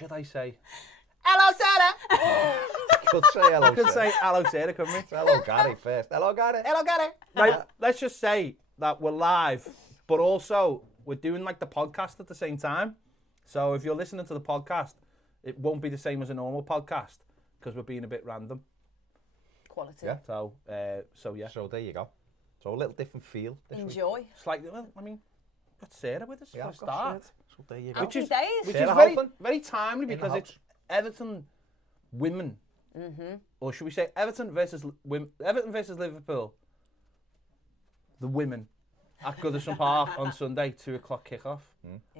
should I say? Hello, Sarah! Could say hello, I could say hello, Sarah, couldn't we? hello, Gary first. Hello, Gary. Hello, Gary! Right, let's just say that we're live, but also we're doing like the podcast at the same time. So if you're listening to the podcast, it won't be the same as a normal podcast because we're being a bit random. Quality. Yeah. So yeah. So there you go. So a little different feel. Enjoy. Slightly, well, I mean, got Sarah with us for a I've got start. Sarah. So there you go. Which is, days. which Sarah is very, helping. very timely because it's Everton women. Or should we say Everton versus Liverpool? The women at Goodison Park on Sunday, 2 o'clock kickoff.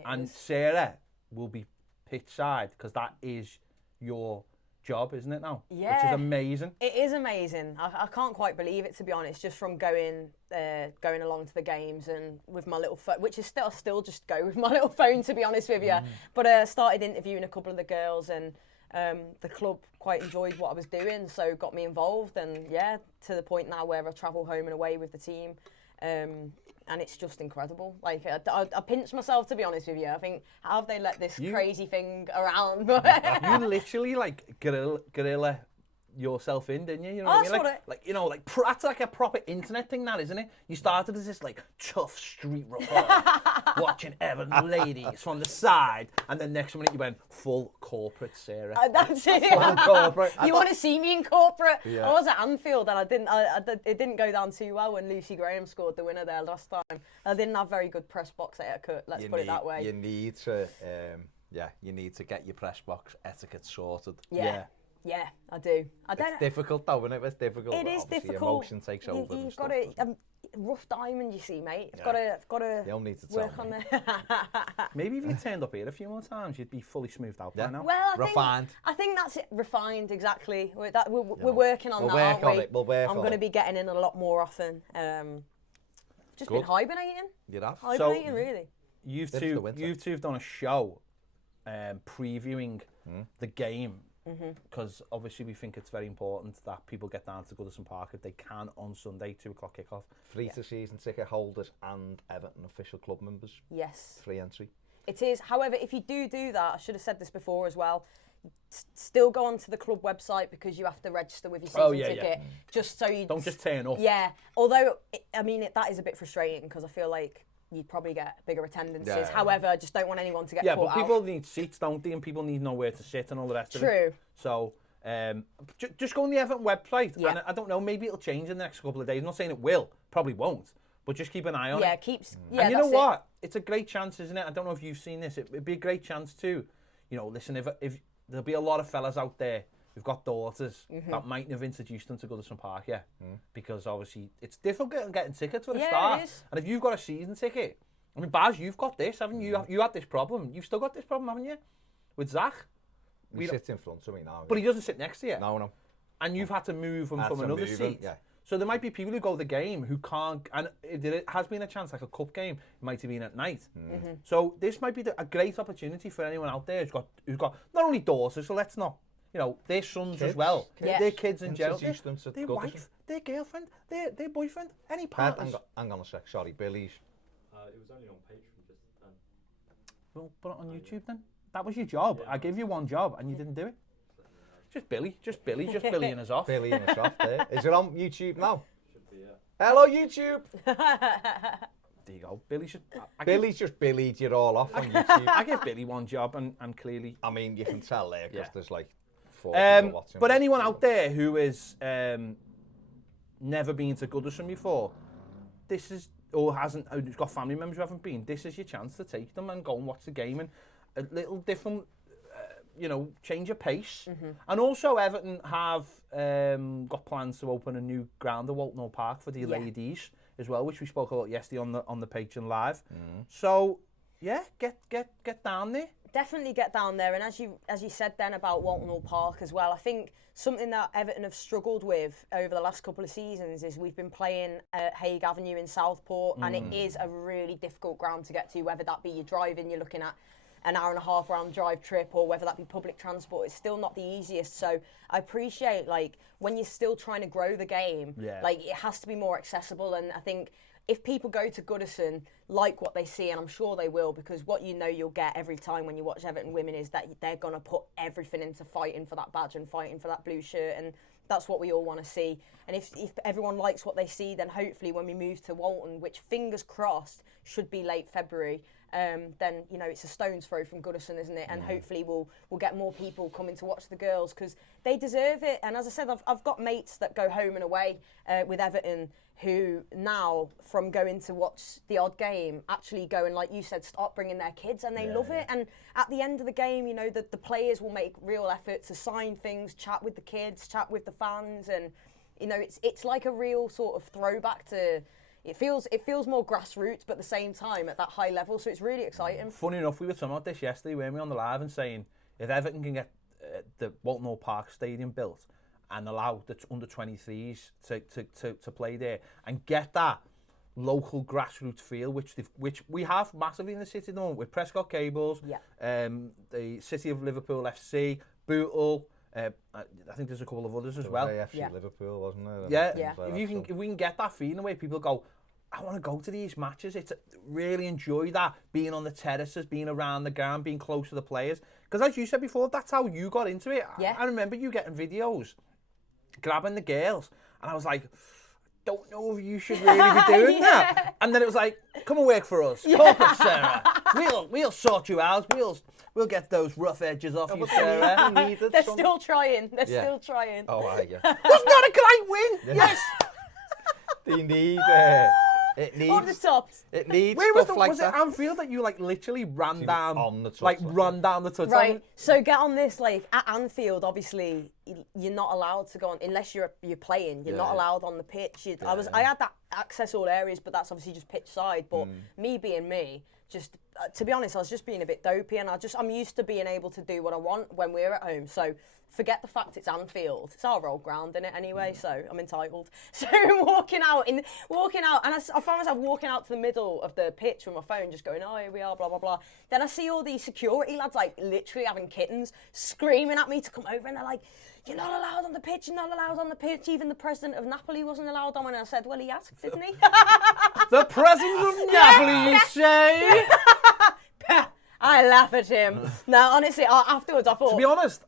And Sarah will be pitch side because that is your job, isn't it now? Yeah. Which is amazing. It is amazing. I can't quite believe it, to be honest, just from going along to the games and with my little phone, which is still just go with my little phone, to be honest with you. But I started interviewing a couple of the girls, and the club quite enjoyed what I was doing, so got me involved, and yeah, to the point now where I travel home and away with the team. And it's just incredible. Like, I pinch myself, to be honest with you. I think, how have they let this crazy thing around? You literally like gorilla yourself in, didn't you? You know what I mean? That's like a proper internet thing, that, isn't it? You started as this like tough street reporter, watching Everton ladies from the side, and then next minute you went full corporate Sarah. That's it. Full corporate. You want to see me in corporate? Yeah. I was at Anfield, and it didn't go down too well when Lucy Graham scored the winner there last time. I didn't have very good press box etiquette. Let's put it that way. You need to, you need to get your press box etiquette sorted. Yeah, I do. It's difficult though, isn't it? It's difficult. It is Obviously, difficult. Emotion takes over. You've got to rough diamond, you see, mate. You've got to You'll need to tell work on me. that. Maybe if you turned up here a few more times, you'd be fully smoothed out by now. Well, Refined. I think that's it. Refined, exactly. We're working on that, aren't we? We'll work on I'm going to be getting in a lot more often. Just been hibernating. You have. Hibernating, really. You two have done a show previewing the game. Because obviously we think it's very important that people get down to Goodison Park if they can on Sunday, 2 o'clock kickoff. Free to season ticket holders and Everton official club members. Yes. Free entry. It is. However, if you do that, I should have said this before as well, still go onto the club website because you have to register with your season ticket. Just so you... Don't just turn up. Yeah. Although, that is a bit frustrating because I feel like you'd probably get bigger attendances. Yeah. However, I just don't want anyone to get Yeah, caught but people need seats, don't they? And people need nowhere to sit and all the rest of it. True. So just go on the Everton website. Yeah. And I don't know, maybe it'll change in the next couple of days. I'm not saying it will. Probably won't. But just keep an eye on it. Yeah, and you know that's what? It's a great chance, isn't it? I don't know if you've seen this. It'd be a great chance too. You know, listen, if there'll be a lot of fellas out there who've got daughters that mightn't have introduced them to Goodison Park yet. Because obviously it's difficult getting tickets for the start. It is. And if you've got a season ticket, I mean, Baz, you've got this, haven't you? You had this problem. You've still got this problem, haven't you? With Zach. He sits in front of me now. But he doesn't sit next to you. No. And you've had to move him from another seat. Yeah. So there might be people who go to the game who can't, and if there has been a chance, like a cup game, it might have been at night. So this might be a great opportunity for anyone out there who's got not only daughters, so let's not, their sons kids as well, their kids in general, Introduce them to their Goodison. wife, their girlfriend, their boyfriend, any partners. Hang on a sec, sorry, Billy's. It was only on Patreon just then. Well, put it on YouTube then. That was your job. I gave you one job and you didn't do it. Just Billy and us off. Billy and us off there. Is it on YouTube now? Should be, yeah. Hello, YouTube. There you go. Billy's just Billy'd you all off on YouTube. I give Billy one job and clearly. I mean, you can tell there because there's like 4 people watching. But anyone out there who is never been to Goodison before, this is, or who's got family members who haven't been, this is your chance to take them and go and watch the game and a little different, change of pace. And also Everton have got plans to open a new ground at Walton Park for the ladies as well, which we spoke about yesterday on the Patreon Live. So yeah, get down there. Definitely get down there, and as you said then about Walton Park as well, I think something that Everton have struggled with over the last couple of seasons is we've been playing at Hague Avenue in Southport, and it is a really difficult ground to get to, whether that be you're driving, you're looking at an hour and a half round drive trip, or whether that be public transport. It's still not the easiest. So I appreciate, like, when you're still trying to grow the game, like, it has to be more accessible. And I think if people go to Goodison, like what they see, and I'm sure they will, because what you'll get every time when you watch Everton women is that they're going to put everything into fighting for that badge and fighting for that blue shirt, and that's what we all want to see. And if everyone likes what they see, then hopefully when we move to Walton, which fingers crossed should be late February, then it's a stone's throw from Goodison, isn't it? And hopefully we'll get more people coming to watch the girls, because they deserve it. And as I said, I've got mates that go home and away with Everton who now, from going to watch the odd game, actually go and, like you said, start bringing their kids, and they love it. And at the end of the game, the players will make real effort to sign things, chat with the kids, chat with the fans, and it's like a real sort of throwback to. It feels more grassroots, but at the same time at that high level, so it's really exciting. Funny enough, we were talking about this yesterday, weren't we, on the live, and saying if Everton can get the Walton Hall Park Stadium built and allow the under-23s to play there and get that local grassroots feel, which we have massively in the city at the moment with Prescott Cables, the City of Liverpool FC, Bootle. I think there's a couple of others as well. AFC Liverpool, wasn't there? Yeah. If we can get that feeling where people go, I want to go to these matches. It's really enjoy that, being on the terraces, being around the ground, being close to the players. Because as you said before, that's how you got into it. Yeah. I remember you getting videos, grabbing the girls, and I was like, don't know if you should really be doing that. And then it was like, come and work for us. Corporate Sarah. We'll sort you out. We'll get those rough edges off you, Sarah. They're still trying. They're still trying. Oh, yeah. That's not a great win. Yes. They need it needs Over the tops. It needs Where stuff was like that. it Anfield that you literally ran down on the touch, run down the touch? Right. So get on this. Like at Anfield, obviously you're not allowed to go on unless you're playing. You're not allowed on the pitch. I had that access all areas, but that's obviously just pitch side. But me being me, just to be honest, I was just being a bit dopey, and I'm used to being able to do what I want when we're at home. So forget the fact it's Anfield. It's our old ground, innit, anyway, so I'm entitled. So walking out, and I found myself walking out to the middle of the pitch with my phone, just going, oh, here we are, blah, blah, blah. Then I see all these security lads, like, literally having kittens, screaming at me to come over, and they're like, you're not allowed on the pitch, you're not allowed on the pitch. Even the president of Napoli wasn't allowed on, and I said, well, he asked, didn't he? The president of Napoli, you say? I laugh at him. No, honestly, afterwards I thought... To be honest,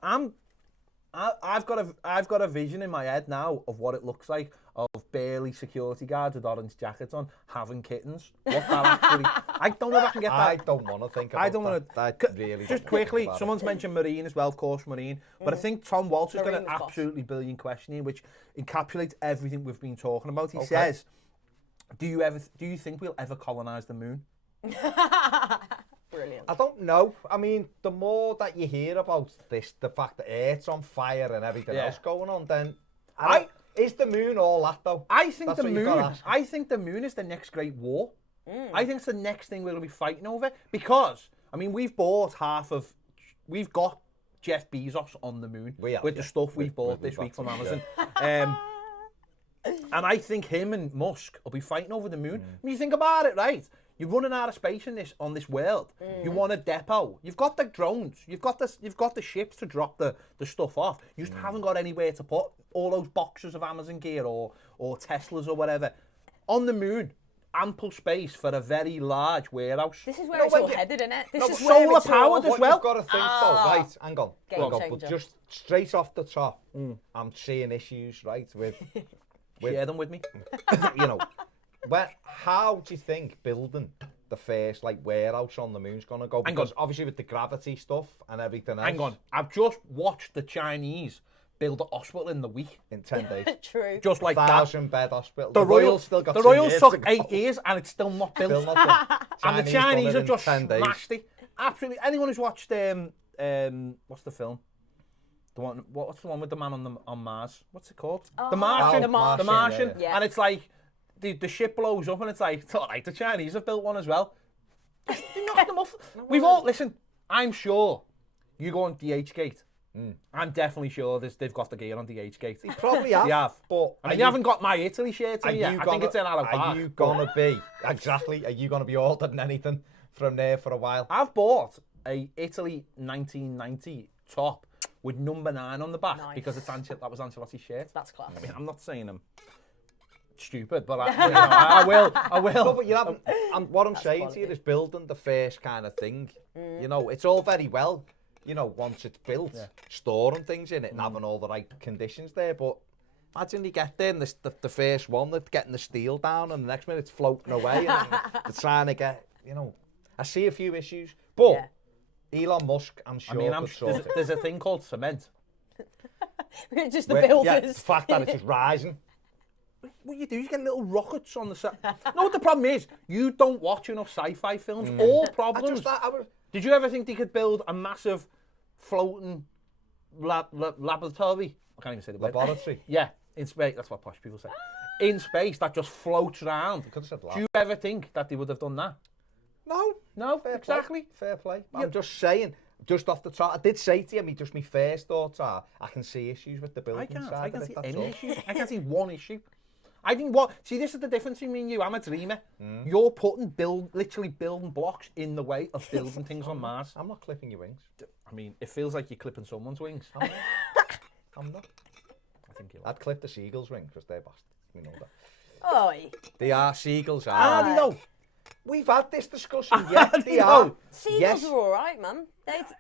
I've got a vision in my head now of what it looks like of burly security guards with orange jackets on having kittens. What that actually... I don't know if I can get that. I don't want to think about I don't want that. I really just quickly, someone's mentioned Marine as well, of course, Marine. But I think Tom Walsh has got an absolutely brilliant question here, which encapsulates everything we've been talking about. He says, do you think we'll ever colonise the moon? Brilliant. I don't know. I mean, the more that you hear about this, the fact that Earth's on fire and everything else going on, then is the moon all that though? I think the moon is the next great war. I think it's the next thing we're going to be fighting over, because I mean we've got Jeff Bezos on the moon with the stuff we've bought this week from Amazon. And I think him and Musk will be fighting over the moon. When you think about it, right? You're running out of space on this world. You want a depot. You've got the drones. You've got the ships to drop the stuff off. You just haven't got anywhere to put all those boxes of Amazon gear or Teslas or whatever. On the moon, ample space for a very large warehouse. This is where it's all headed, isn't it? This is solar powered as well. You've got to think though, right? Hang on. Changer. But just straight off the top, I'm seeing issues, right? With share them with me. How do you think building the first warehouse on the moon's gonna go? Because obviously with the gravity stuff and everything else. Hang on, I've just watched the Chinese build a hospital in the week. In 10 days. True. Just like 1,000-bed hospital. The Royals still got. The Royals took 8 years and it's still not built. Still not built. And the Chinese have just smashed it. Absolutely. Anyone who's watched what's the film? What's the one with the man on Mars? What's it called? The Martian. The Martian. Yeah. And it's like the ship blows up and it's like the Chinese have built one as well. They knocked them off. We've all listen. I'm sure you go on DH Gate. I'm definitely sure they've got the gear on DH Gate. They probably have. They have. But I mean, you haven't got my Italy shirt in yet. I think it's in Allo Park. Are you gonna be exactly? Are you gonna be ordering anything from there for a while? I've bought a Italy 1990 top with number 9 on the back because that was Ancelotti's shirt. That's class. I mean, I'm not saying stupid, but I will. No, but you haven't. And what I'm saying to you is building the first kind of thing. You know, it's all very well, you know, once it's built, storing things in it and having all the right conditions there. But imagine you get there and the first one, that's getting the steel down, and the next minute it's floating away. And they're trying to get, you know, I see a few issues. But Elon Musk, I'm sure, could sort it. There's a thing called cement. Just the builders. Yeah, the fact that it's just rising. What you do is you get little rockets on the side. No, what the problem is? You don't watch enough sci-fi films. All problems. Did you ever think they could build a massive floating laboratory? I can't even say the word. Laboratory? Yeah, in space. That's what posh people say. In space, that just floats around. Could have said lab. Do you ever think that they would have done that? No, Fair exactly. Play. Fair play. I'm just saying, just off the top, I did say to you, my first thoughts are, I can see issues with the building side. I can't see any all. issue. I can't see one issue. I think see, this is the difference between me and you. I'm a dreamer. You're putting literally building blocks in the way of building things on Mars. I'm not clipping your wings. I mean, it feels like you're clipping someone's wings. I'm not. I think you are. I'd clip the seagulls' wings because they're bastards. We know that. Oi. They are seagulls. Are they though? We've had this discussion. Yeah, they are. Seagulls are all right, man.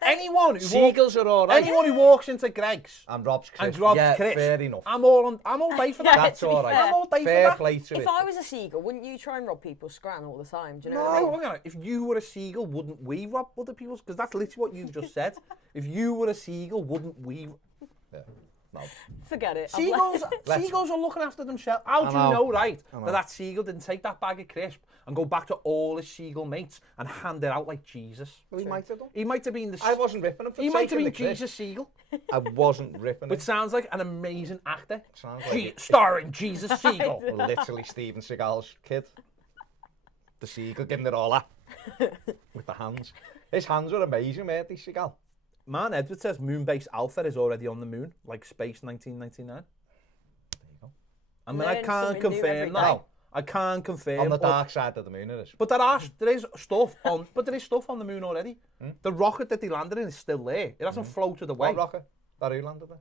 Anyone who Seagulls are all right. Anyone who walks into Greg's and robs Chris. Chris, fair enough. I'm all day for that. That's all right. I'm all day fair for that. play to if it. I was a seagull, wouldn't you try and rob people's scran all the time? Do you know No, what I mean? hang on. If you were a seagull, wouldn't we rob other people's? Because that's literally what you just said. If you were a seagull, wouldn't we? Yeah. No. Forget it. Seagulls are looking after themselves. How do you know, right, that seagull didn't take that bag of crisp and go back to all his seagull mates and hand it out like Jesus? Well, he might have done. He might have been I wasn't ripping him for He might have taking been the crisp. Jesus Seagull. I wasn't ripping him. Which sounds like an amazing actor. Sounds like it. Starring Jesus Seagull. Literally Steven Seagal's kid. The seagull giving it all up with the hands. His hands were amazing, weren't they, Seagal? Man, Edward says Moonbase Alpha is already on the moon, like Space 1999. There you go. I mean, I can't confirm that. I can't confirm. On the dark side of the moon, it is. But there is stuff on the moon already. The rocket that they landed in is still there. It hasn't floated away. What rocket? That who landed there?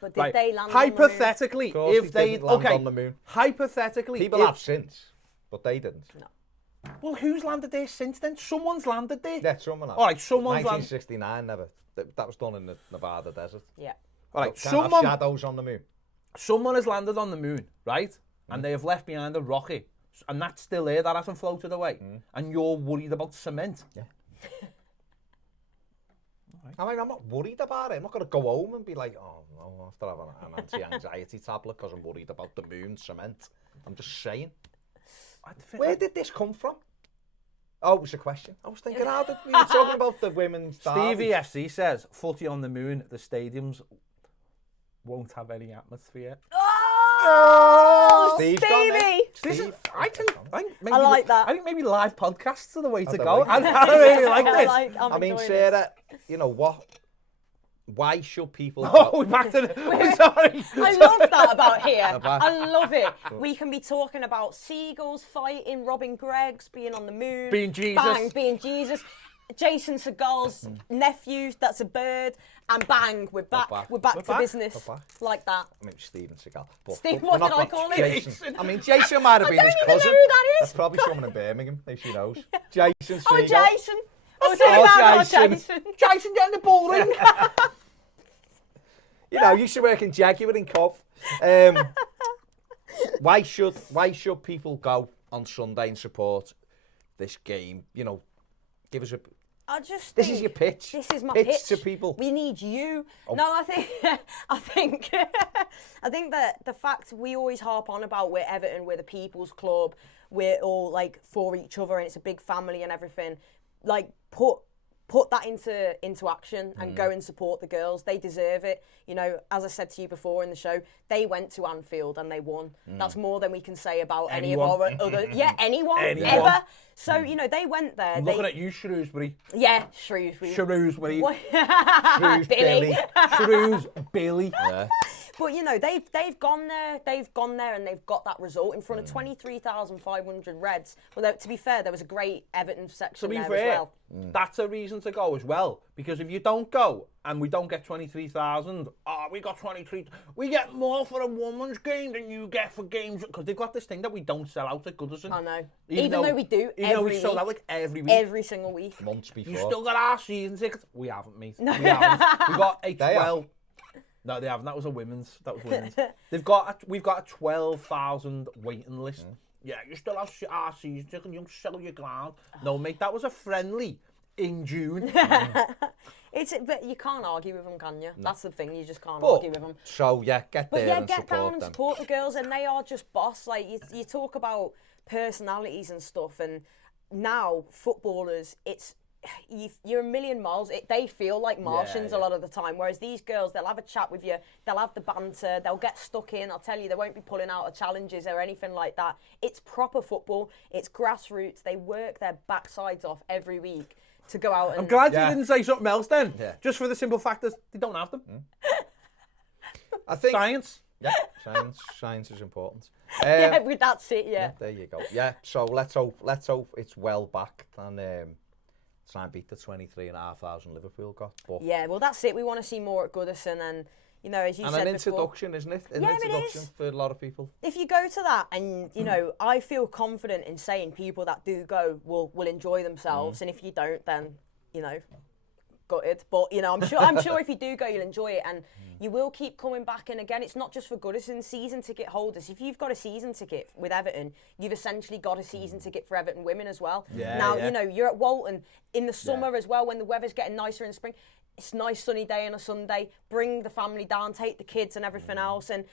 But did they land hypothetically, on the moon? if they didn't land on the moon. Hypothetically, people have since, but they didn't. No. Well, who's landed there since then? Someone's landed there. Yeah, someone has. All right, someone's landed. 1969, never. That was done in the Nevada desert. Yeah. All right, So can't have shadows on the moon. Someone has landed on the moon, right? And they have left behind a rocket, and that's still there. That hasn't floated away. And you're worried about cement. Yeah. I mean, I'm not worried about it. I'm not going to go home and be like, oh, no, I have to have an anti-anxiety tablet because I'm worried about the moon cement. I'm just saying. Where did this come from? Oh, it was a question. I was thinking, how did we were talking about the women's Stevie FC says, footy on the moon, the stadiums won't have any atmosphere. Oh, Steve's Stevie! I think maybe, I like that. I think maybe live podcasts are the way to don't go. know. I really like this. I'm I mean, enjoying Sarah, you know what? Why should people? Oh, we're back to the. Sorry. I love that about here. back. I love it. We can be talking about seagulls fighting, robbing Greg's, being on the moon. Being Jesus. Bang, being Jesus. Jason Seagal's nephew, that's a bird. And bang, we're back. We're back to business. We're back. Like that. I mean, Steven Seagal. But Steve, we're what not did I got call him? Jason. I mean, Jason might have been his don't even cousin. know who that is. That's probably someone in Birmingham, if she knows. Jason Seagal. Oh, Jason. Oh, Jason. Jason, get in the ball ring. You know, you used to work in Jaguar in Cov. Why should people go on Sunday and support this game? You know, give us a. This is your pitch. This is my pitch to people. We need you. Oh. No, I think that the fact we always harp on about we're Everton, we're the people's club, we're all like for each other, and it's a big family and everything. Like put that into action and go and support the girls. They deserve it. You know, as I said to you before in the show, they went to Anfield and they won. That's more than we can say about any of our other... Yeah, anyone. Ever. So, you know, they went there. I'm looking at you, Shrewsbury. Yeah, Shrewsbury. Shrewsbury. Billy. Shrewsbury. Yeah. But, you know, they've gone there. They've gone there and they've got that result in front of 23,500 Reds. Well, to be fair, there was a great Everton section there as well. That's a reason to go as well. Because if you don't go and we don't get 23,000. Oh, we got 23. We get more for a women's game than you get for games, because they've got this thing that we don't sell out at Goodison. I know. Even though we do even though we every sold week. out like every week. Every single week. Months before. You still got our season tickets? We haven't, mate. No. We haven't. We got a They 12. No, they haven't. That was women's. We've got a 12,000 waiting list. Yeah, you still have our season ticket and you don't sell your ground. No, mate, that was a friendly in June. But you can't argue with them, can you? No. That's the thing, you just can't But, argue with them. So, yeah, get there and get support down and them. support the girls, and they are just boss. Like, you talk about personalities and stuff, and now footballers, you're a million miles. They feel like Martians a lot of the time, whereas these girls, they'll have a chat with you, they'll have the banter, they'll get stuck in. I'll tell you, they won't be pulling out of challenges or anything like that. It's proper football. It's grassroots. They work their backsides off every week to go out and... I'm glad you didn't say something else then. Yeah. Just for the simple fact that they don't have them. I think Science. Yeah, science is important. That's it. Yeah. There you go. Yeah, so let's hope it's well backed and try and beat the 23,500 Liverpool got. But Yeah, well, that's it. We want to see more at Goodison, and as you said an before, introduction, isn't it? An Yeah, it introduction is. for a lot of people. if you go to that, and I feel confident in saying people that do go will enjoy themselves, and if you don't, then gutted. But I'm sure if you do go, you'll enjoy it, and you will keep coming back. And again, it's not just for Goodison season ticket holders. If you've got a season ticket with Everton, you've essentially got a season ticket for Everton women as well. Now you're at Walton in the summer as well, when the weather's getting nicer in spring. It's a nice sunny day on a Sunday. Bring the family down, take the kids and everything else. And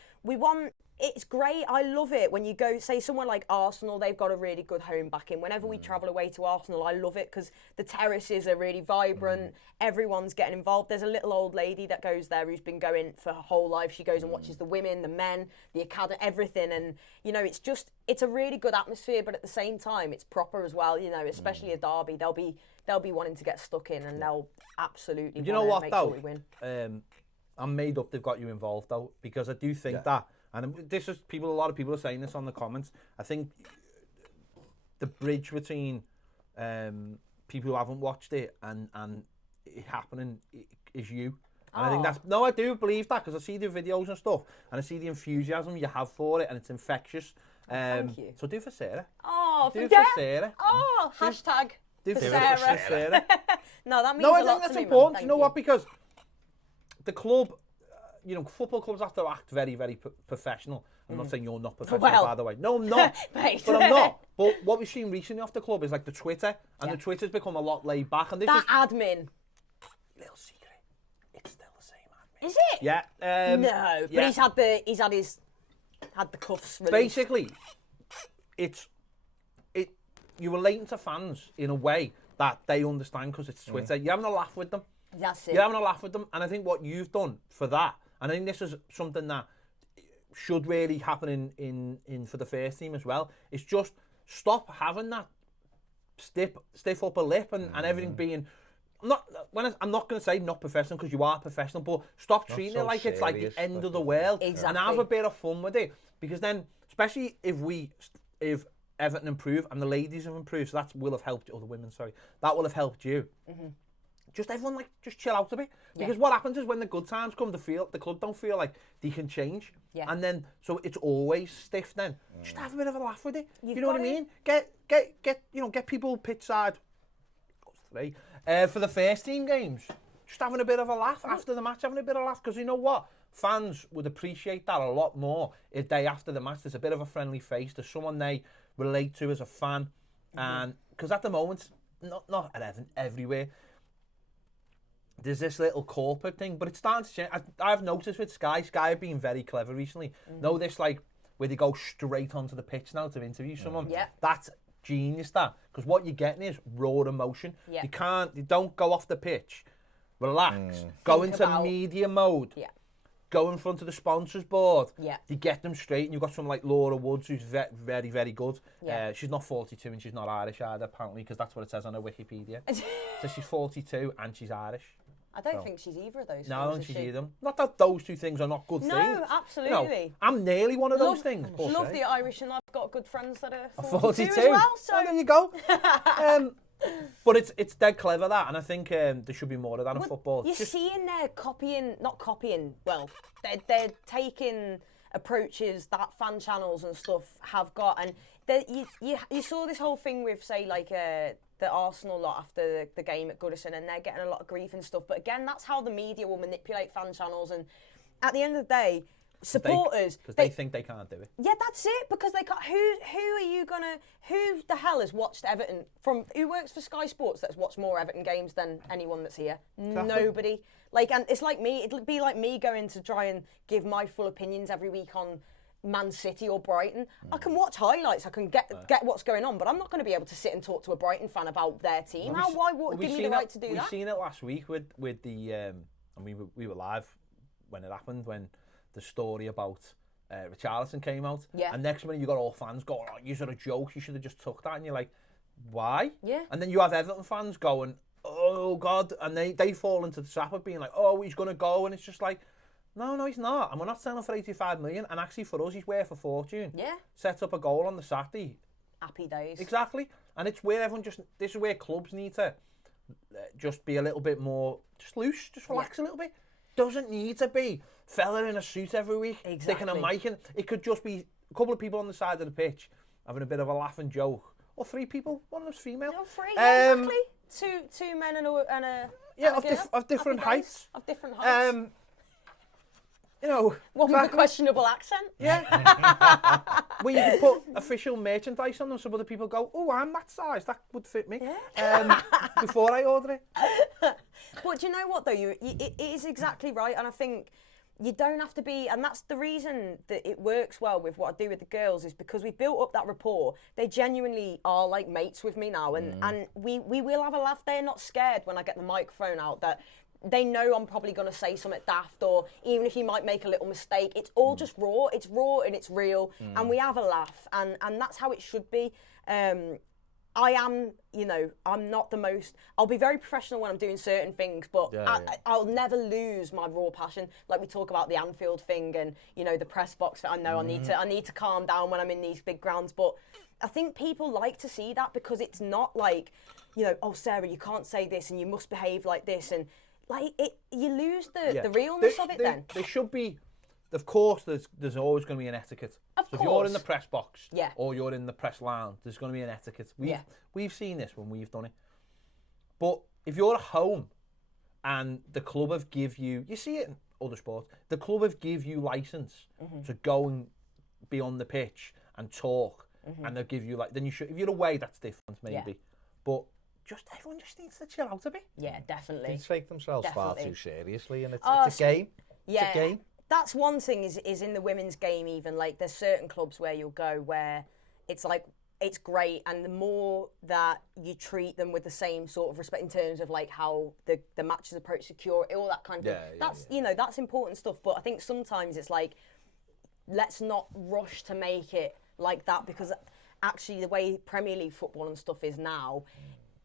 it's great. I love it when you go, say, somewhere like Arsenal, they've got a really good home backing. Whenever we travel away to Arsenal, I love it because the terraces are really vibrant. Everyone's getting involved. There's a little old lady that goes there who's been going for her whole life. She goes and watches the women, the men, the academy, everything. And, it's a really good atmosphere, but at the same time, it's proper as well, especially a derby. They'll be wanting to get stuck in, and they'll absolutely make sure we win. I'm made up they've got you involved, though, because I do think that, and this is a lot of people are saying this on the comments, I think the bridge between people who haven't watched it and it happening is you. And I think I do believe that, because I see the videos and stuff, and I see the enthusiasm you have for it, and it's infectious. Thank you. So do for Sarah. Do it for Sarah. Hashtag Do for for Sarah. No, that means No, a I lot think that's to me, important. man. You know what? Because the club, football clubs have to act very, very professional. I'm not saying you're not professional, by the way. No, I'm not. Mate. But I'm not. But what we've seen recently off the club is like the Twitter, and the Twitter's become a lot laid back. And this That is admin. little secret. It's still the same admin. Is it? Yeah. No, but he's had the cuffs released. Basically, you're relating to fans in a way that they understand, because it's Twitter. You're having a laugh with them. That's it. You're having a laugh with them, and I think what you've done for that, and I think this is something that should really happen in for the first team as well, is just stop having that stiff upper lip and everything being. I'm not going to say not professional, because you are professional, but stop treating it like it's like the end of the world. Exactly. And have a bit of fun with it, because then, especially if Everton improve and the ladies have improved, so that will have helped you, or the women, sorry, that will have helped you. Just everyone just chill out a bit, because what happens is when the good times come, the club don't feel like they can change, and then so it's always stiff. Then just have a bit of a laugh with it. You know what I mean? Get people pitch side. For the first team games, just having a bit of a laugh after the match, having a bit of a laugh, because you know what? Fans would appreciate that a lot more if day after the match there's a bit of a friendly face, there's someone they relate to as a fan, and because at the moment, not at Everton, everywhere, there's this little corporate thing, but it's starting to change. I've noticed with Sky have been very clever recently. Know this, like, where they go straight onto the pitch now to interview someone. Yeah. That's genius, that, because what you're getting is raw emotion. Yeah. You don't go off the pitch, relax, go into media mode. Yeah. Go in front of the sponsors board. Yeah. You get them straight, and you've got someone like Laura Woods, who's very, very good. Yeah. She's not 42 and she's not Irish either, apparently, because that's what it says on her Wikipedia. So she's 42 and she's Irish. I don't think she's either of those. No, I don't things, think is she's she? either. Not that those two things are not good things. No, absolutely. I'm nearly one of those things. Love the Irish, and I've got good friends that are 42 as well. So there you go. But it's dead clever, that, and I think there should be more of that in football. You're seeing they're not copying, well, they're taking approaches that fan channels and stuff have got, and you saw this whole thing with, say, like the Arsenal lot after the game at Goodison, and they're getting a lot of grief and stuff. But again, that's how the media will manipulate fan channels, and at the end of the day, supporters, because they think they can't do it. Yeah, that's it. Because they can't. Who the hell has watched Everton who works for Sky Sports that's watched more Everton games than anyone that's here? Exactly. Nobody. Like, and it's like me. It'll be like me going to try and give my full opinions every week on Man City or Brighton. I can watch highlights. I can get what's going on, but I'm not going to be able to sit and talk to a Brighton fan about their team. Why give me the right to do that? We've seen it last week with the and we were live when it happened, when the story about Richarlison came out. Yeah. And next minute you got all fans going, "Oh, you said a joke. You should have just took that." And you're like, "Why?" Yeah. And then you have Everton fans going, "Oh God," and they fall into the trap of being like, "Oh, he's gonna go," and it's just like, no, he's not. And we're not selling for 85 million. And actually, for us, he's worth a fortune. Yeah. Sets up a goal on the Saturday. Happy days. Exactly. And it's where this is where clubs need to just be a little bit more, just loose, just relax a little bit. Doesn't need to be fella in a suit every week, sticking a mic in. It could just be a couple of people on the side of the pitch having a bit of a laugh and joke. Or 3 people, one of them's female. No, 3, yeah, exactly. Two men and a of different heights. Of different heights. You know, one with a questionable accent. Yeah. Well, you can put official merchandise on them so other people go, "Oh, I'm that size. That would fit me." Yeah. Before I order it. But do you know what though? It is exactly right, and I think you don't have to be, and that's the reason that it works well with what I do with the girls, is because we've built up that rapport. They genuinely are like mates with me now, and we will have a laugh. They're not scared when I get the microphone out that they know I'm probably going to say something daft, or even if you might make a little mistake, it's all just raw. It's raw and it's real, and we have a laugh, and that's how it should be. I am, I'm not the most. I'll be very professional when I'm doing certain things, but I'll never lose my raw passion. Like we talk about the Anfield thing and the press box. I know I need to calm down when I'm in these big grounds, but I think people like to see that, because it's not like, "Oh, Sarah, you can't say this and you must behave like this," and like you lose the realness of it. Then there should be. Of course, there's always going to be an etiquette. Of so course. If you're in the press box, yeah, or you're in the press lounge, there's going to be an etiquette. We've seen this when we've done it. But if you're at home and the club have give you see it in other sports, the club have give you license to go and be on the pitch and talk, and they'll give you then you should. If you're away, that's different maybe, but. Everyone just needs to chill out a bit. Yeah, definitely. They take themselves far too seriously, and it's a game. Yeah, it's a game. That's one thing is in the women's game even, like there's certain clubs where you'll go where it's like, it's great, and the more that you treat them with the same sort of respect in terms of like how the matches approach security, all that kind of thing. That's important stuff, but I think sometimes it's like, let's not rush to make it like that, because actually the way Premier League football and stuff is now,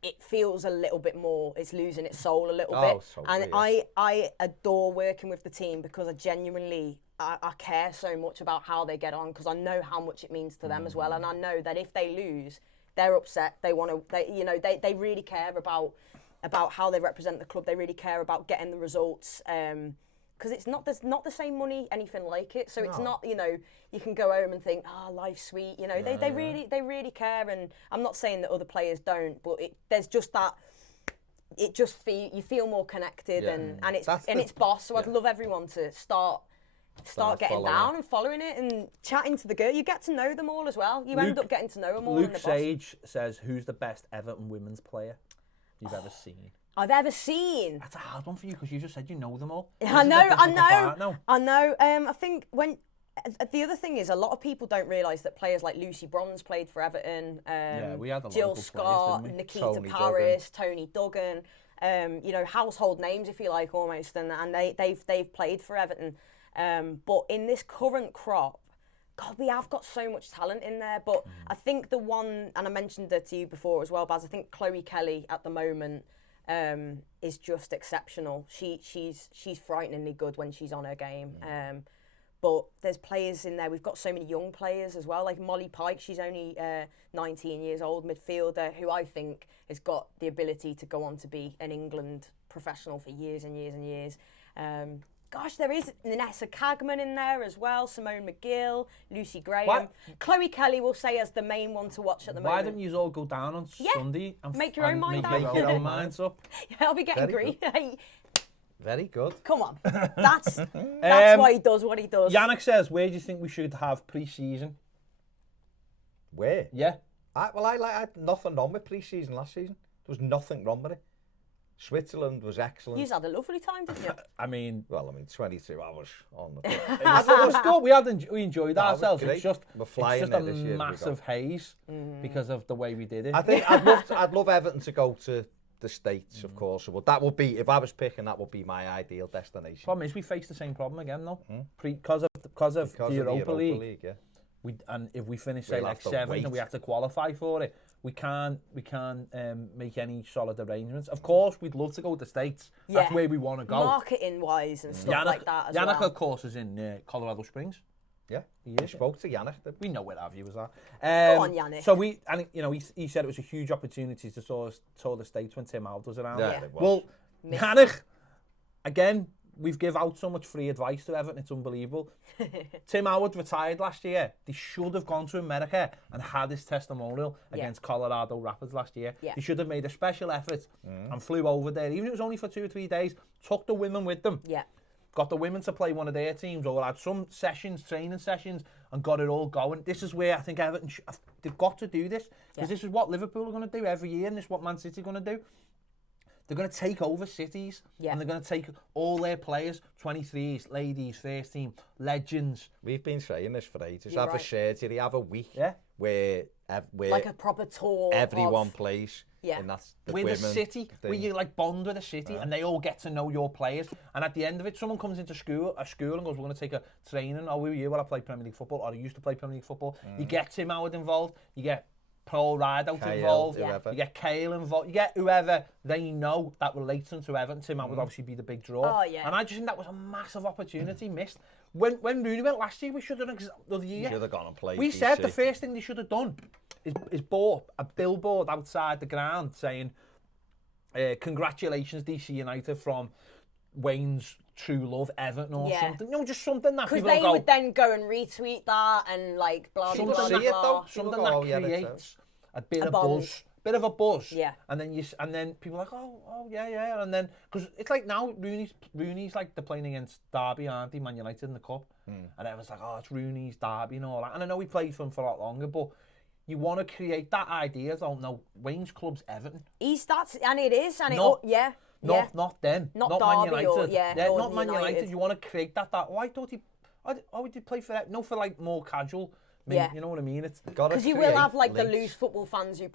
it feels a little bit more, it's losing its soul a little bit. So and I adore working with the team, because I genuinely, I care so much about how they get on, because I know how much it means to them as well. And I know that if they lose, they're upset. They want to, they really care about how they represent the club. They really care about getting the results. Because there's not the same money, anything like it. So it's not, you can go home and think, life's sweet. They really care. And I'm not saying that other players don't, but there's just that. It just you feel more connected, and it's boss. So I'd love everyone to start getting down and following it and chatting to the girl. You get to know them all as well. You end up getting to know them all. Luke Sage says, "Who's the best Everton women's player you've ever seen?" I've ever seen. That's a hard one for you, because you just said you know them all. I know. I think the other thing is, a lot of people don't realise that players like Lucy Bronze played for Everton. We had a lot Jill of good Scott, players, Nikita Paris, Tony Duggan. Household names, if you like, almost, and they've played for Everton. But in this current crop, God, we have got so much talent in there. But I think the one, and I mentioned it to you before as well, Baz, I think Chloe Kelly at the moment is just exceptional. She's frighteningly good when she's on her game. But there's players in there. We've got so many young players as well. Like Molly Pike, she's only 19 years old, midfielder, who I think has got the ability to go on to be an England professional for years and years and years. Gosh, there is Nessa Cagman in there as well, Simone McGill, Lucy Graham. What? Chloe Kelly will say as the main one to watch at the Why moment. don't you all go down on Sunday and Make your own mind make up. your own minds up? Yeah, I'll be getting Very green. Very good. Come on. That's why he does what he does. Yannick says, where do you think we should have pre-season? Where? Yeah. I had nothing wrong with pre-season last season. There was nothing wrong with it. Switzerland was excellent. You had a lovely time, didn't you? I mean, 22 hours on the it was good. We enjoyed No, it was ourselves. great. It's just, We're flying it's there just a this year, we massive haze because of the way we did it. I think I'd love Everton to go to the States, of course. But that would be, if I was picking, that would be my ideal destination. Problem is, we face the same problem again, though. Because of the Europa League. Yeah. And if we finish, say, We'll like have to 7th wait. and we have to qualify for it, we can't make any solid arrangements. Of course, we'd love to go to the States. That's Yeah. where we want to go. Marketing-wise and stuff like that as Yannick, well. of course, is in Colorado Springs. Yeah. He We is. spoke to Yannick. We know where our viewers are. Go on, Yannick. So he said it was a huge opportunity to tour the States when Tim Howard was around. Yeah, Yeah. it was. Well, Missed Yannick, again, we've give out so much free advice to Everton, it's unbelievable. Tim Howard retired last year. They should have gone to America and had his testimonial against Colorado Rapids last year. Yeah. They should have made a special effort and flew over there, even if it was only for 2 or 3 days, took the women with them. Yeah. Got the women to play one of their teams or had some training sessions and got it all going. This is where I think Everton, they've got to do this because this is what Liverpool are going to do every year and this is what Man City are going to do. They're going to take over cities and they're going to take all their players, 23s, ladies, first team, legends. We've been saying this for ages. You're Have right. a surgery, have a week Yeah. where Like a proper tour. everyone of, plays. Yeah. And that's the With a women city, where thing. you like bond with a city and they all get to know your players. And at the end of it, someone comes into school and goes, we're going to take a training. Oh, who are you? Well, I play Premier League football, or I used to play Premier League football. You get Tim Howard involved, you get Paul Rideout Kyle, involved, whoever. you get Kale involved, you get whoever they know that relates them to Everton. Tim Howard would obviously be the big draw. Oh, yeah. And I just think that was a massive opportunity missed. When Rooney went last year, we should have done the other year. Should have gone and played. We DC. said the first thing they should have done is bought a billboard outside the ground saying, congratulations DC United from Wayne's true love, Everton or something. No, just something that Because people they go, would then go and retweet that and like blah, blah, something blah, see it, blah. though. something People that go, "Oh, yeah, that's creates a bit A of bond. bit of a buzz. Yeah. And then people are like, oh yeah, and then because it's like now Rooney's like they're playing against Derby, aren't they, Man United in the cup, and everyone's like, oh, it's Rooney's Derby and all that. And I know he played for them for a lot longer, but you want to create that idea. Don't know Wayne's club's Everton. And it is, and No. yeah. Not them. Not Man Derby United. or- yeah, or not Man United. United. You want to create that. Oh, I thought he did play for that. No, for like more casual. I mean, Yeah. you know what I mean? It's Gotta Because you will create have like the links. loose football fans who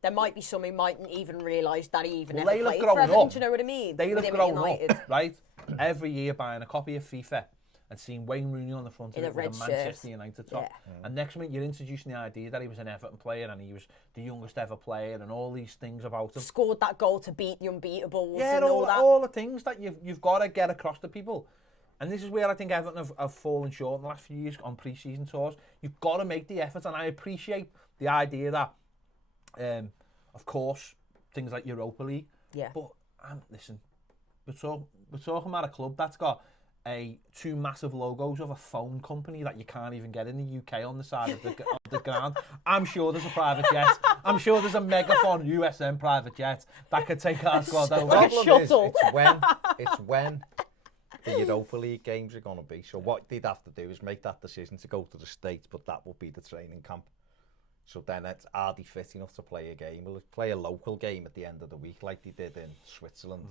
there might be some who mightn't even realise that he even Well, ever they'll have played for grown Everton. up. Do you know what I mean? they'll With have him at grown United. up, right? Every year buying a copy of FIFA and seeing Wayne Rooney on the front of In a it with red a Manchester shirt. United top. And next minute you're introducing the idea that he was an Everton player and he was the youngest ever player and all these things about him. Scored that goal to beat the unbeatables Yeah, and all that. all the things that you've got to get across to people. And this is where I think Everton have fallen short in the last few years on pre-season tours. You've got to make the effort, and I appreciate the idea that, of course, things like Europa League. Yeah. But listen, we're talking about a club that's got two massive logos of a phone company that you can't even get in the UK on the side of the ground. I'm sure there's a private jet. I'm sure there's a Megaphone USM private jet that could take our squad over. Like a Problem is, shuttle. it's when the Europa League games are going to be. So what they'd have to do is make that decision to go to the States, but that will be the training camp. So then are they fit enough to play a game? We'll play a local game at the end of the week like they did in Switzerland.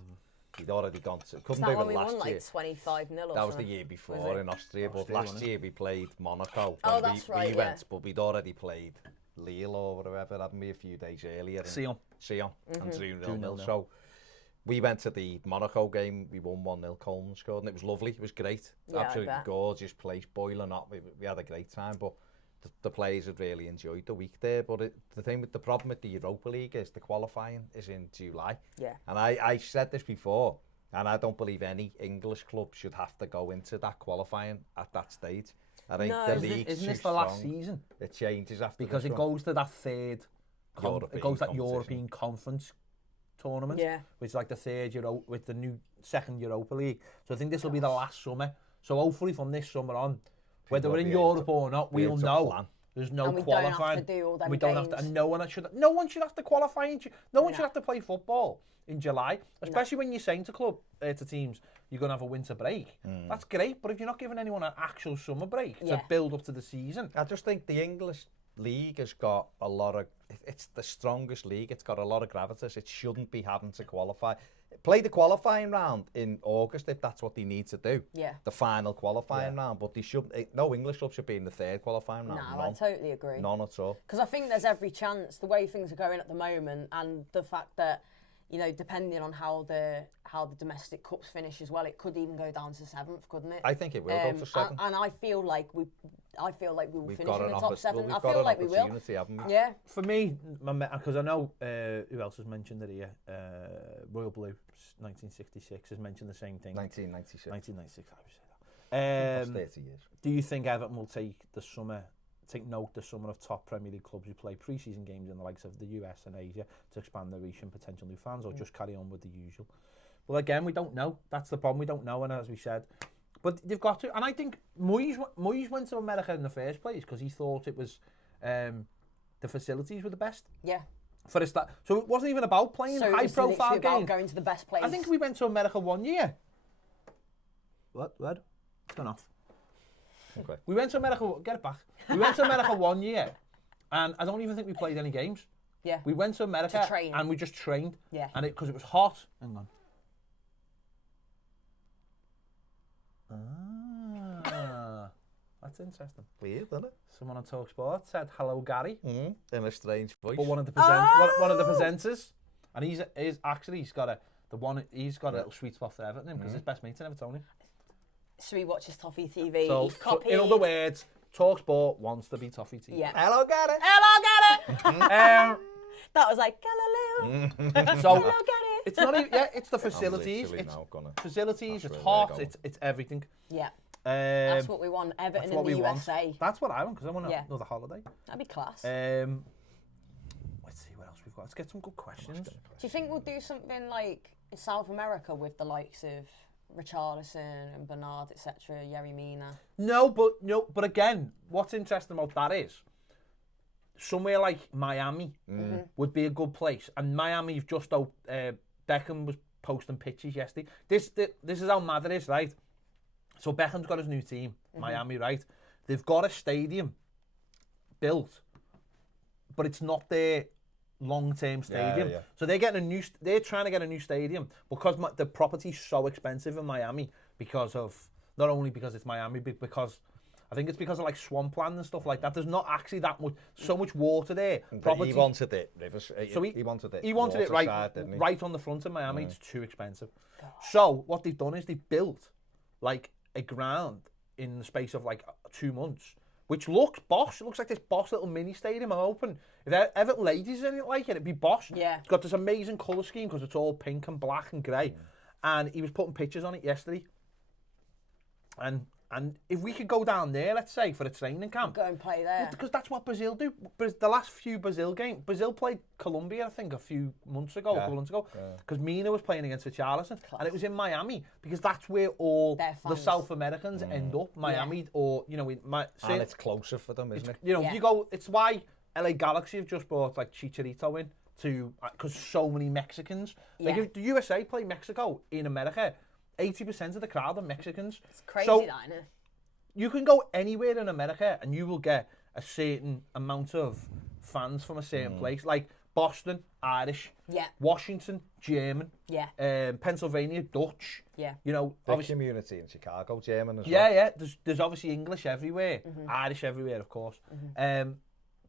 They'd already gone to... Is Couldn't that do when it we last won year. like 25-0 or That was the something? year before Was it? in Austria, but Austria, last wasn't it? year we played Monaco. Oh, and that's we right, went, yeah. but we'd already played Lille or whatever, hadn't we, a few days earlier. Sion. And 2-0. 2-0. So we went to the Monaco game, we won 1-0, Coleman scored, and it was lovely, it was great. Yeah, I Absolutely bet. gorgeous place, boiling hot, we had a great time, but the players had really enjoyed the week there. But the problem with the Europa League is the qualifying is in July. Yeah. And I said this before, And I don't believe any English club should have to go into that qualifying at that stage. I think No. the Isn't league's this too the last strong. season? It changes after Because this it run. goes to that third, European it goes to that competition. European Conference tournament, Yeah. which is like the third with the new second Europa League. So I think this will be the last summer. So hopefully from this summer on, whether we're in Europe or not, we'll know. There's no And we qualifying. don't have to do all them we don't have games. to. And no one should have to qualify. No one should have to play football in July, especially when you're saying to teams you're going to have a winter break. That's great, but if you're not giving anyone an actual summer break to build up to the season, I just think the English league has got a lot of. It's the strongest league. It's got a lot of gravitas. It shouldn't be having to qualify. Play the qualifying round in August if that's what they need to do. Yeah. The final qualifying round, but they should. No English club should be in the third qualifying round. No, I totally agree. None at all. Because I think there's every chance, the way things are going at the moment, and the fact that, depending on how the domestic cups finish as well, it could even go down to 7th, couldn't it? I think it will go to 7th. And I feel like we will We've finish got in an the top 7. we've I got feel an like we will. opportunity, haven't we? Yeah. for me, because I know who else has mentioned it here, Royal Blue 1966 has mentioned the same thing. 1996. 1996, I would say that. That's 30 years. Do you think Everton will take note this summer of top Premier League clubs who play pre-season games in the likes of the US and Asia to expand their reach and potential new fans, or just carry on with the usual? Well, again, we don't know. That's the problem. We don't know, and as we said, but they've got to. And I think Moyes went to America in the first place because he thought it was the facilities were the best. Yeah. For a start, so it wasn't even about playing So it was high-profile literally about games. going to the best place. I think we went to America one year. What? It's gone off. Okay. We went to America. Get it back. We went to America one year, and I don't even think we played any games. Yeah. We went to America To train. and we just trained. Yeah. And because it was hot. Hang on. That's interesting. Weird, isn't it? Someone on TalkSport said, "Hello, Gary," In a strange voice. but one of the presenters, and he's got a little sweet spot for Everton because his best mate's in Everton. So he watches Toffee TV. So, He's copied. in other words, TalkSport wants to be Toffee TV. Yeah. Hello, Gary. Hello, Gary! That was like, Galileo. So Hello, Gary. it's not even. Yeah, it's the facilities. literally It's now gonna- facilities. that's It's where we're hot. going. It's everything. Yeah. That's That's what we want. Everton that's in what the we USA. want. That's what I want because I want Yeah. another holiday. That'd be class. Let's see what else we've got. Let's get some good questions. Do you think we'll do something like in South America with the likes of Richarlison and Bernard, etc., Yerry Mina? No, but again, what's interesting about that is somewhere like Miami would be a good place. And Miami, you've just Beckham was posting pictures yesterday. This is how mad it is, right? So Beckham's got his new team, Miami, right? They've got a stadium built, but it's not their long-term stadium. yeah. So they're trying to get a new stadium because the property's so expensive in Miami not only because it's Miami, but because I think it's because of like swampland and stuff like that. There's not actually so much water there. He wanted it, Rivers. So he wanted it. He wanted it right, waterside, didn't he? right on the front of Miami. It's too expensive. So what they've done is they've built like a ground in the space of like 2 months, which looks boss. It looks like this boss little mini stadium. I'm hoping if Everton ladies in it like it, it'd be boss. Yeah. It's got this amazing colour scheme because it's all pink and black and grey. And he was putting pictures on it yesterday. And if we could go down there, let's say, for a training camp. Go and play there. Because that's what Brazil do. The last few Brazil games, Brazil played Colombia, I think, a few months ago, a couple months ago, because Mina was playing against Richarlison, and it was in Miami, because that's where all the South Americans end up, Miami, or, and it's closer for them, isn't it? if you go, it's why LA Galaxy have just brought, like, Chicharito in, because so many Mexicans. Like, if the USA play Mexico in America, 80% of the crowd are Mexicans. It's crazy, so, that, isn't it? you can go anywhere in America and you will get a certain amount of fans from a certain place, like Boston, Irish, Washington, German, Pennsylvania, Dutch. Yeah. Big community in Chicago, German as well. Yeah. There's obviously English everywhere, Irish everywhere, of course.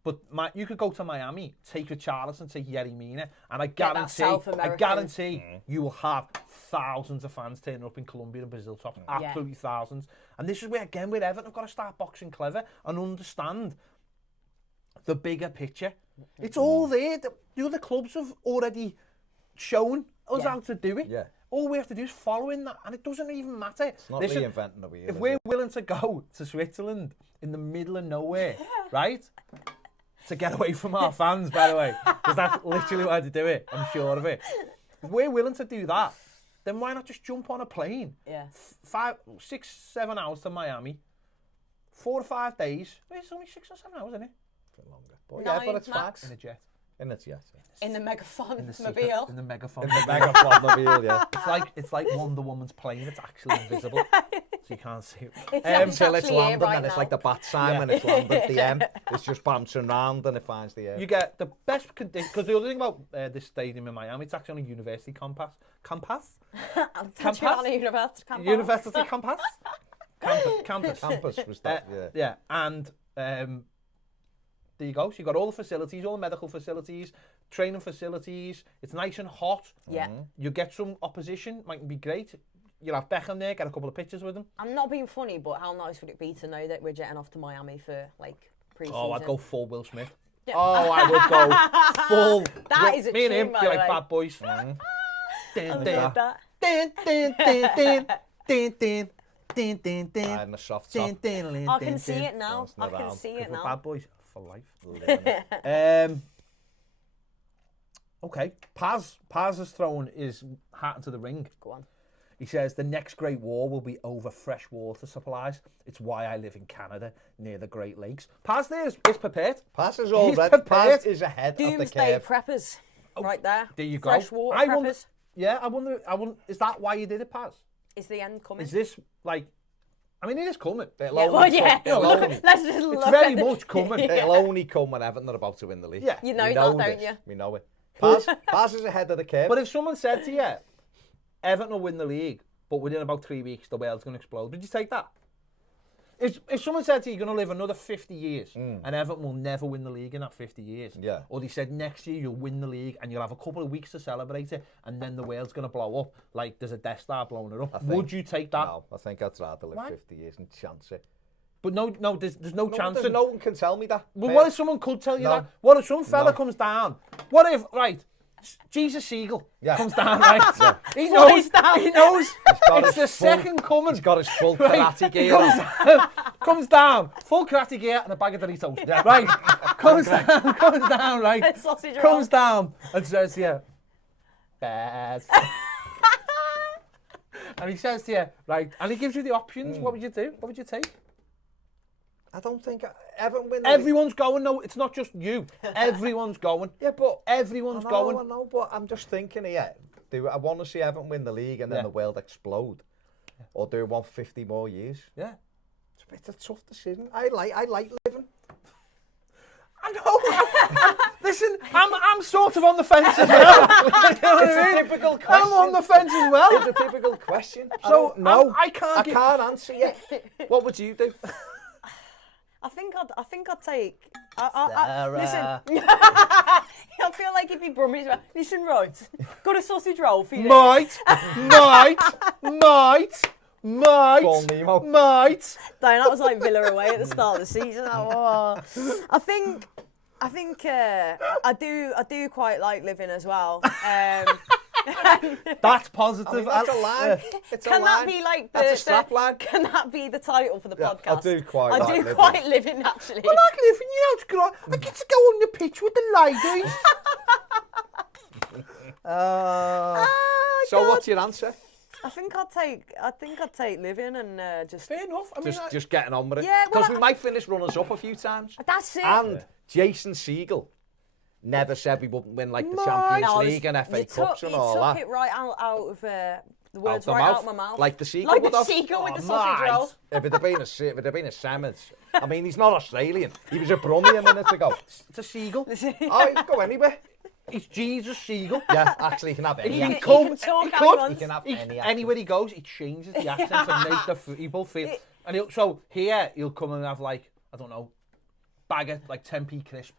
But you could go to Miami, take Richarlison, take Yerry Mina, and I guarantee you will have thousands of fans turning up in Colombia and Brazil tops. Absolutely thousands. And this is where Everton have got to start boxing clever and understand the bigger picture. It's all there. The other clubs have already shown us how to do it. Yeah. All we have to do is follow in that, and it doesn't even matter. It's not reinventing the wheel. If we're willing to go to Switzerland in the middle of nowhere, right? To get away from our fans, by the way, because that's literally why to do it. I'm sure of it. If we're willing to do that, then why not just jump on a plane? Yeah. 5, 6, 7 hours to Miami. 4 or 5 days. It's only 6 or 7 hours, isn't it? A bit longer. But yeah, 9 but it's max. In a jet. In it, yes. In the megaphone In the mobile. In the megaphone. In the Megaphone mobile, yeah. It's like Wonder Woman's plane. It's actually invisible, so you can't see it. Until it's actually landing, right and it's now. like the bat sign when it's landed. The M, it's just bouncing round and it finds the air. You get the best condition, because the other thing about this stadium in Miami, it's actually on a university campus. Campus? I'm touching on a university campus. University campus? Campus. Campus was that, yeah. Yeah, and there you go. So you've got all the facilities, all the medical facilities, training facilities. It's nice and hot. Yeah. You get some opposition, might be great. You'll have Beckham there, get a couple of pictures with him. I'm not being funny, but how nice would it be to know that we're jetting off to Miami for like pre-season? Oh, I'd go full Will Smith. Yeah. Oh, I would go full. That is a Me and him, tune, by you're the like way. bad boys. I Dun, love dun, that. dun, dun, dun, dun, dun, dun, dun, dun, dun, And a soft dun, top. dun, dun, I can dun, see dun. it now. I can around. see Because it we're now. bad boys for life. Living it. Okay, Paz has thrown his hat into the ring. Go on. He says the next great war will be over fresh water supplies. It's why I live in Canada near the Great Lakes. Paz there is prepared. Paz is He's already. prepared. Paz is ahead of the Doomsday curve. preppers. Right there. There you go. Fresh water I preppers. wonder, yeah, I wonder. Is that why you did it, Paz? Is the end coming? Is this like? I mean, it is coming. It'll Yeah, only well, yeah. come- it'll Look, only- let's just look It's very at it. much coming. It'll only come when Everton are about to win the league. Yeah. You know We that, don't this. you? We know it. Paz is ahead of the curve. But if someone said to you, Everton will win the league, but within about 3 weeks the world's going to explode, would you take that? If someone said to you, you're going to live another 50 years and Everton will never win the league in that 50 years, Yeah. or they said next year you'll win the league and you'll have a couple of weeks to celebrate it and then the world's going to blow up like there's a Death Star blowing it up, would you take that? No, I think I'd rather live Why? 50 years and chance it. But no, there's no chance. No one can tell me that. Well, what if someone could tell you No. that? What if some fella No. comes down? What if, right, Jesus Siegel Yeah. comes down, right? Yeah. He Flies knows, down. he knows got it's the his full- second coming. He's got his full Right. karate gear on. Comes down, full karate gear and a bag of Doritos. Yeah. Right, comes down, right, Sausage roll. comes down and says to you, bad. And he says to you, right, and he gives you the options. What would you do? What would you take? I don't think Everton win the Everyone's going. No, it's not just you. Everyone's going. Yeah, but Everyone's I going. know, but I'm just thinking here. Do I want to see Everton win the league and then Yeah. the world explode? Or do I want 50 more years? Yeah. It's a tough decision. I like living. I know. Listen, I'm sort of on the fence as well. You know what I It's a mean? typical question. I'm on the fence as well. It's a typical question. So, no, I can't I give- can't answer you. What would you do? I think I'd take. Listen, Sarah. I feel like if he brummies, listen, right, got a sausage roll for you. Might. Call Nemo. Might. Dang, that was like Villa away at the start of the season. Oh. I think I do quite like living as well. That's positive. That's a line. It's a Can that line. be like the, That's a strap line. Can that be the title for the Yeah, podcast? I do quite I like do living. quite living actually. I like living, you know, it's great. I get to go on the pitch with the ladies. So what's your answer? I think I'd take living and just. Fair enough. I mean, Just getting on with it. Yeah, well, Because we might finish runners up a few times. That's it. And Jason Siegel never said we wouldn't win like the Might. Champions No, League and FA Cups and all you that. took it right out of the words the right mouth? out of my mouth. Like the seagull Like would the have? seagull with Oh, the sausage mate. roll. If it had been a sandwich. I mean, he's not Australian. He was a Brummie a minute ago. it's a seagull. Oh, he can go anywhere. It's Jesus Siegel. Yeah, actually, he can have any He can accent. come. can talk He how he could. wants. He can have He- any accent. anywhere he goes, he changes the accent to make the people feel. And so here he'll come and have like, I don't know, bag of like 10p crisp.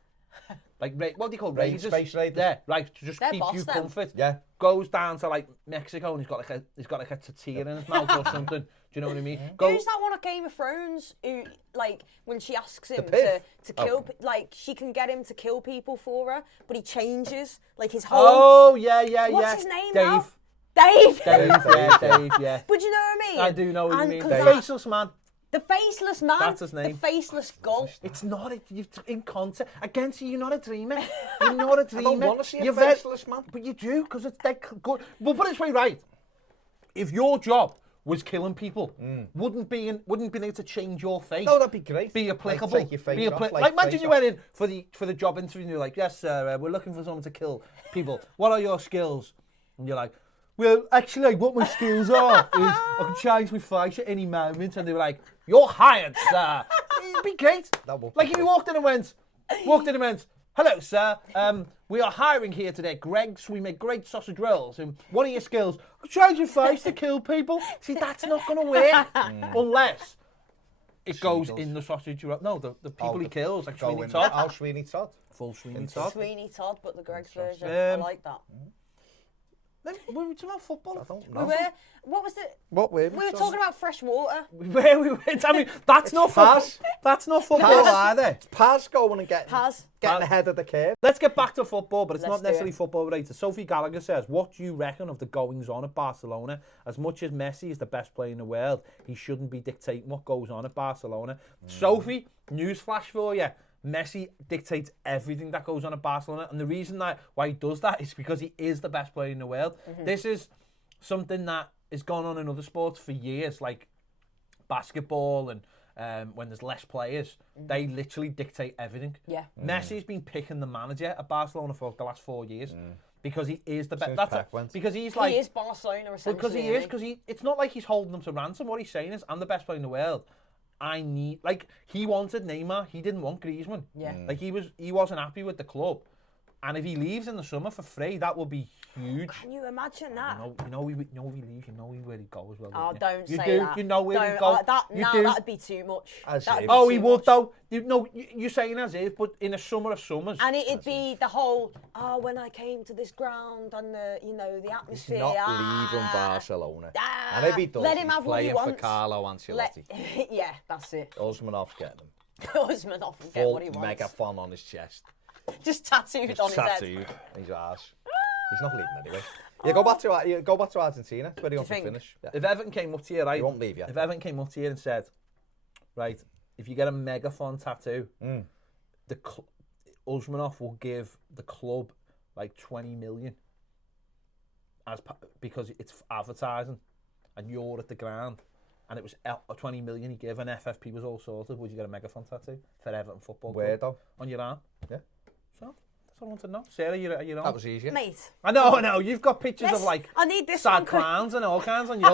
Like, what do you call razors? Space Raiders. Yeah, right, to just They're keep boss you them. comfort. Yeah. Goes down to like Mexico and he's got like a tortilla in his mouth or something. Do you know what I mean? Go, Who's that one at Game of Thrones who, like, when she asks him Piff? to kill, like, she can get him to kill people for her, but he changes, like, his whole. oh yeah. What's his name Dave. now? Dave. Dave, yeah. But you know what I mean? I do know what you And mean. 'cause The that- faceless man. The faceless man. That's his name. The faceless gull. It's not. You're in context. Again, see, you're not a dreamer. You're not a dreamer. I don't want to see a You're faceless man. But you do, because it's that good. Well, put it this way, right? If your job was killing people, wouldn't be able to change your face. No, that'd be great. Be applicable. Like, take your face off, like imagine you went in for the job interview and you're like, yes, sir, we're looking for someone to kill people. What are your skills? And you're like, well, actually, what my skills are is I can change my face at any moment. And they were like, you're hired, sir. It'd be great. That would be Like if you great. walked in and went, hello, sir. We are hiring here today at Greg's. We make great sausage rolls. And one of your skills, change your face to kill people. See, that's not going to work unless it goes in the sausage roll. No, the people he kills, like Sweeney Todd. Oh, Sweeney Todd. Full Sweeney Todd. Sweeney Todd, but the Greg's version. I like that. We were talking about football. I don't We know. were. What was it? What were We were talking about fresh water. Where we went. I mean, that's not football. Paz. That's not football Paz. either. Paz going and getting Paz. ahead of the curve. Let's get back to football, but it's Let's not do necessarily it. football related. Sophie Gallagher says, what do you reckon of the goings-on at Barcelona? As much as Messi is the best player in the world, he shouldn't be dictating what goes on at Barcelona. Sophie, newsflash for you. Messi dictates everything that goes on at Barcelona, and the reason why he does that is because he is the best player in the world. This is something that has gone on in other sports for years, like basketball and when there's less players, they literally dictate everything. Yeah. Messi's been picking the manager at Barcelona for the last 4 years because he is the best. Since That's Pep went. because he's like He is Barcelona, essentially. because he is because it's not like he's holding them to ransom. What he's saying is, I'm the best player in the world. I need, like, he wanted Neymar. He didn't want Griezmann. Yeah. Like he wasn't happy with the club, and if he leaves in the summer for free, that will be huge. Can you imagine that? You know, if he leaves, you know where he goes. Well, Oh, don't you? don't You say do. that. You know where he Don't- goes. That do. that'd be too much. As That'd if. be Oh, too he would much. though. You're saying as if, but in a summer of summers. And it'd be the whole, when I came to this ground and the atmosphere. He's not leaving Barcelona. Ah, And if he does, let him he's have what he playing for wants. Carlo Ancelotti. Yeah, that's it. Osmanov's getting him. Husband off and get Full what he wants. megaphone on his chest. Just tattooed on his head. Tattooed. His arse. He's not leaving anyway. Yeah, go back to Argentina. It's where he wants to think? finish. Yeah. If Everton came up to you, right? He won't leave you. If Everton came up to you and said, right, if you get a megaphone tattoo, Usmanov will give the club like 20 million because it's advertising, and you're at the ground, and it was 20 million he gave, and FFP was all sorted. Would you get a megaphone tattoo for Everton Football Club? Where though? On your arm. Yeah. So that's what I want to know. Sarah, you're on. That was easy. Mate, I know. You've got pictures of like I need this one sad quick. clowns and all kinds on your.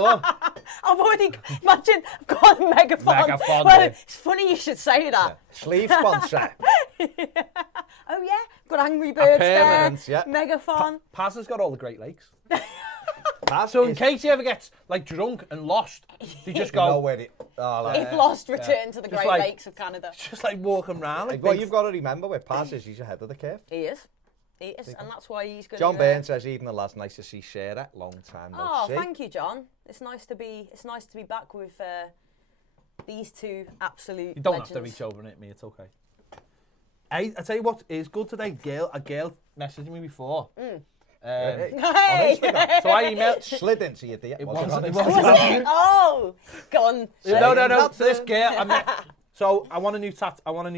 I've already, imagine, I've got a megaphone. Megaphone, Well, yeah. it's funny you should say that. Sleeve sponsor. Oh yeah, got Angry Birds permanent, there. yeah. Megaphone. Paz has got all the Great Lakes. That So in is- case he ever gets like drunk and lost, they just you know go where it. Oh, like, If lost, return to the Just Great like- Lakes of Canada. just like walking around. Like well, big you've got to remember where Paz is. He's ahead of the curve. He is, and that's why he's going. John Byrne says even the lads nice to see Sarah. Long time no Oh, see. thank you, John. It's nice to be back with these two absolute You don't legends. have to reach over and hit me. It's okay. I tell you what is good today. A girl messaged me before. Hey! So I emailed. Slid into your DM. It Was it wasn't. on It Instagram? wasn't. Oh, go on. No. That's So this it. girl. So I want a new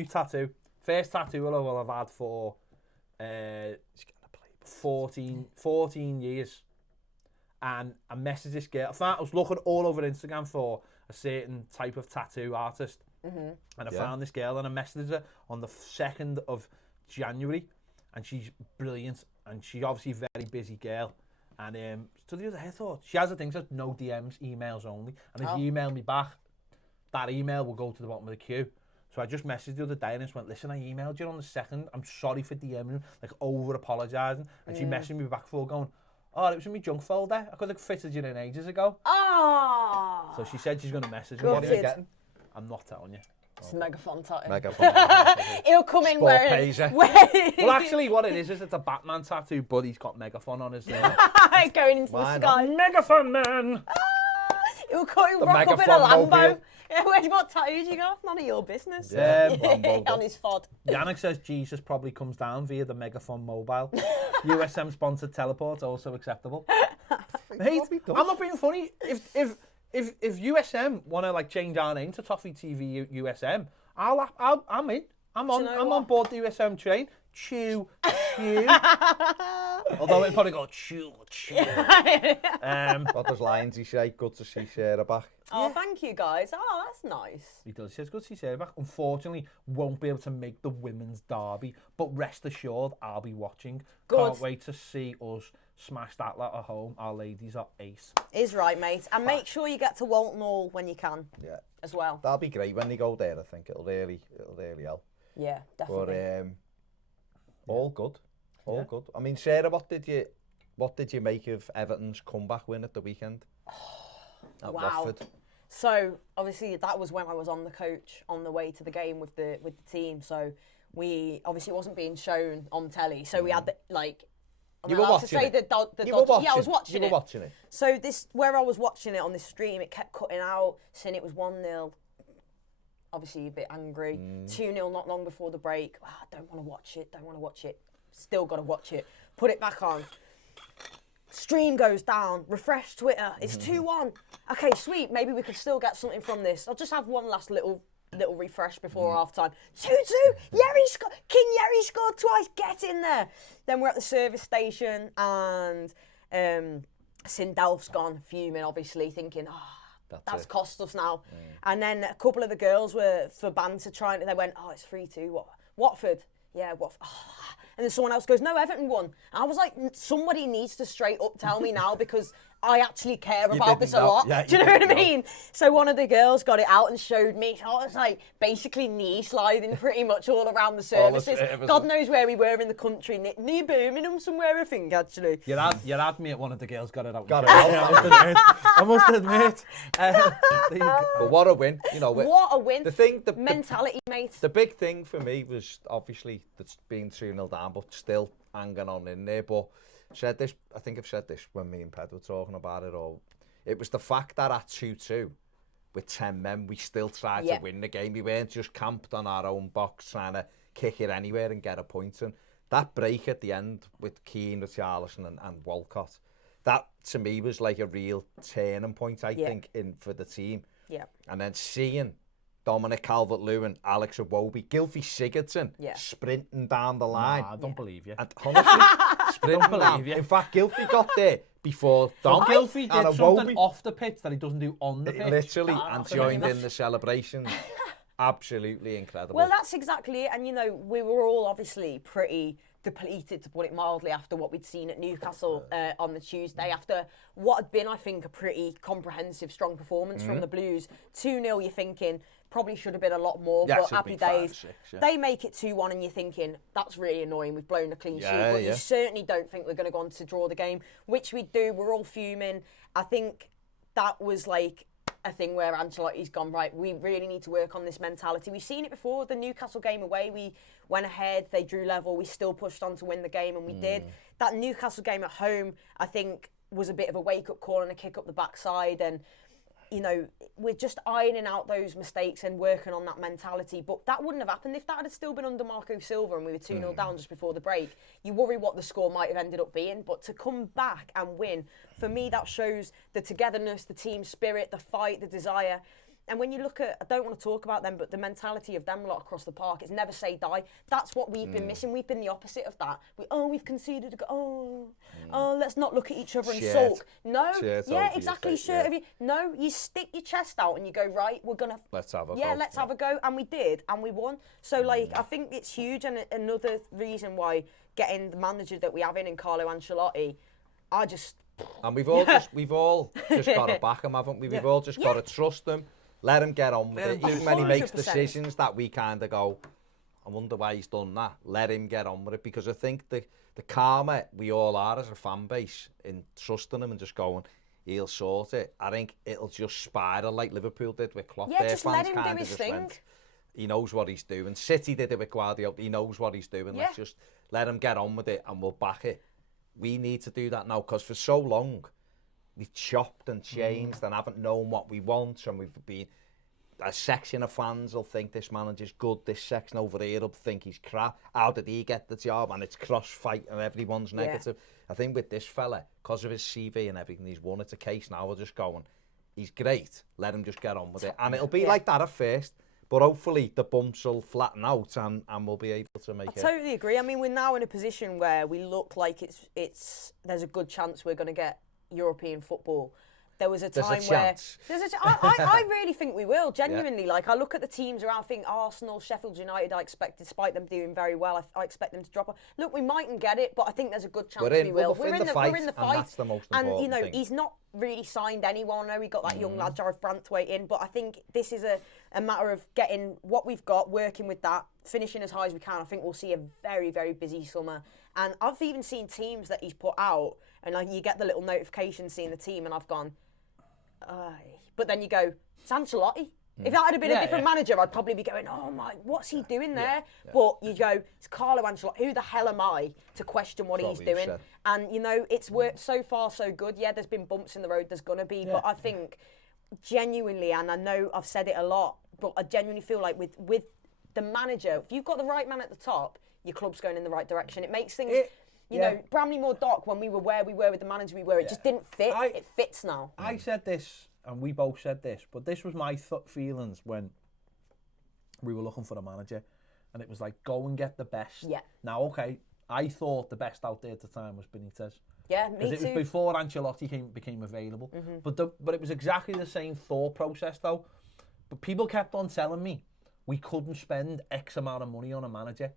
tattoo. First tattoo I will have had for 14 years. And I messaged this girl. I was looking all over Instagram for a certain type of tattoo artist. And I found this girl and I messaged her on the 2nd of January. And she's brilliant. And she's obviously a very busy girl. And so the other day I thought, she has a thing that says no DMs, emails only. And if you email me back, that email will go to the bottom of the queue. So I just messaged the other day and just went, listen, I emailed you on the 2nd. I'm sorry for DMing, like over-apologising. And she messaged me back for going, oh, it was in my junk folder. I could have fitted you in ages ago. Oh, So she said she's going to message me. What are you Gutted. getting? I'm not telling you. it's a megaphone tattoo. Megaphone. He'll come in Sport wearing. Pacer. Well, actually, what it is it's a Batman tattoo, but he's got megaphone on his name. going into Why the not? sky. Megaphone Man! He'll rock up in a megaphone Lambo. mobile. Yeah, what tattoos you got? None of your business. Lambo. On his fod. Yannick says Jesus probably comes down via the Megaphone mobile. USM sponsored teleport also acceptable. Mate, Toffee does. I'm not being funny. If USM want to like change our name to Toffee TV USM, I'm in. I'm on board the USM train. Chew. Although it'd probably go chew. What does Lindsay say? Good to see Sarah back. Oh, thank you guys. Oh, that's nice. He does. He says good to see Sarah back. Unfortunately, won't be able to make the women's derby, but rest assured, I'll be watching. Good. Can't wait to see us smash that lot at home. Our ladies are ace. Is right, mate. And make sure you get to Walton Hall when you can. Yeah. As well. That'll be great when they go there. I think it'll really help. Yeah, definitely. But all good. All good. I mean, Sarah, what did you make of Everton's comeback win at the weekend? At Watford? So obviously that was when I was on the coach on the way to the game with the team. So we obviously it wasn't being shown on telly. So we had You were watching it? Yeah, I was watching it. You were watching it. So where I was watching it on this stream, it kept cutting out, saying it was 1-0. Obviously a bit angry. 2-0 not long before the break. Oh, I don't want to watch it. Still got to watch it. Put it back on. Stream goes down. Refresh Twitter. It's 2-1. Okay, sweet. Maybe we could still get something from this. I'll just have one last little refresh before half time. 2-2. King Yerry scored twice. Get in there. Then we're at the service station and Sindelf's gone, fuming, obviously, thinking, that's cost us now. And then a couple of the girls were, for banter, they went, it's 3-2. What? Watford? Yeah, Watford. And then someone else goes, no, Everton won. And I was like, somebody needs to straight up tell me now because I actually care about this a lot. Yeah, do you know what I mean? So one of the girls got it out and showed me. So I was like basically knee sliding pretty much all around the services. God knows where we were in the country. Near Birmingham somewhere, I think, actually. You had me at one of the girls got it out. Got it out. I must admit. But what a win. You know, what a win. The mentality, mate. The big thing for me was obviously that's being 2-0 down, but still hanging on in there. But I think I've said this when me and Ped were talking about it all. It was the fact that at 2-2, with 10 men, we still tried to win the game. We weren't just camped on our own box trying to kick it anywhere and get a point. And that break at the end with Keane, Richarlison and Walcott, that to me was like a real turning point, I think, for the team. Yeah. And then seeing Dominic Calvert-Lewin, Alex Iwobi, Gylfi Sigurdsson sprinting down the line. Nah, I don't believe you. And honestly, sprinting down. In fact, Gylfi got there before Dom. So Gylfi did something off the pitch that he doesn't do on the pitch. Literally, and joined in the celebration. Absolutely incredible. Well, that's exactly it. And, we were all obviously pretty depleted, to put it mildly, after what we'd seen at Newcastle on the Tuesday, after what had been, I think, a pretty comprehensive, strong performance from the Blues. 2-0, you're thinking, probably should have been a lot more, but happy days. 5-6, They make it 2-1 and you're thinking, that's really annoying, we've blown a clean sheet, but you certainly don't think we're going to go on to draw the game, which we do, we're all fuming. I think that was like a thing where Ancelotti's gone, right, we really need to work on this mentality. We've seen it before, the Newcastle game away, we went ahead, they drew level, we still pushed on to win the game, and we did. That Newcastle game at home, I think, was a bit of a wake-up call and a kick up the backside, and we're just ironing out those mistakes and working on that mentality. But that wouldn't have happened if that had still been under Marco Silva and we were 2-0 down just before the break. You worry what the score might have ended up being. But to come back and win, for me, that shows the togetherness, the team spirit, the fight, the desire. And when you look at, I don't want to talk about them, but the mentality of them lot across the park is never say die. That's what we've been missing. We've been the opposite of that. We've conceded a goal. Let's not look at each other and sulk. No, exactly. No, you stick your chest out and you go, right, we're going to... Let's have a go. Yeah, let's have a go. And we did, and we won. So, I think it's huge. And another reason why getting the manager that we have in Carlo Ancelotti, And we've all just got to back him, haven't we? We've all just got to trust him. Let him get on with it. Even when he makes decisions that we kind of go, I wonder why he's done that. Let him get on with it, because I think the calmer we all are as a fan base in trusting him and just going, he'll sort it. I think it'll just spiral like Liverpool did with Klopp. Yeah, just let him do his thing. He knows what he's doing. City did it with Guardiola. He knows what he's doing. Let's just let him get on with it and we'll back it. We need to do that now, because for so long we've chopped and changed and haven't known what we want, and we've been a section of fans will think this manager's good, this section over here will think he's crap. How did he get the job? And it's cross-fight and everyone's negative. I think with this fella, because of his CV and everything he's won, it's a case now we're just going, he's great, let him just get on with it. And it'll be like that at first, but hopefully the bumps will flatten out and we'll be able to make it. I totally agree. I mean, we're now in a position where we look like there's a good chance we're going to get European football. There was a time I really think we will, genuinely. Yeah. Like, I look at the teams around, I think Arsenal, Sheffield United, I expect, despite them doing very well, I expect them to drop off. Look, we mightn't get it, but I think there's a good chance we will. We're in the fight, and that's the most important And, you know, thing. He's not really signed anyone. I know he got that young lad, Jared Brantwaite, in, but I think this is a matter of getting what we've got, working with that, finishing as high as we can. I think we'll see a very, very busy summer. And I've even seen teams that he's put out, and like you get the little notification seeing the team, and I've gone, but then you go, it's Ancelotti. If that had been a different manager, I'd probably be going, oh my, what's he doing there? Yeah. But you go, it's Carlo Ancelotti. Who the hell am I to question what he's doing? And, you know, it's worked so far so good. Yeah, there's been bumps in the road, there's going to be. But I think genuinely, and I know I've said it a lot, but I genuinely feel like with the manager, if you've got the right man at the top, your club's going in the right direction. It makes things... You know, Bramley Moore Dock, when we were where we were with the manager we were, it just didn't fit. It fits now. I said this, and we both said this, but this was my feelings when we were looking for a manager, and it was like, go and get the best. Yeah. Now, okay, I thought the best out there at the time was Benitez. Yeah, me too. Because it was before Ancelotti became available. Mm-hmm. But it was exactly the same thought process, though. But people kept on telling me we couldn't spend X amount of money on a manager.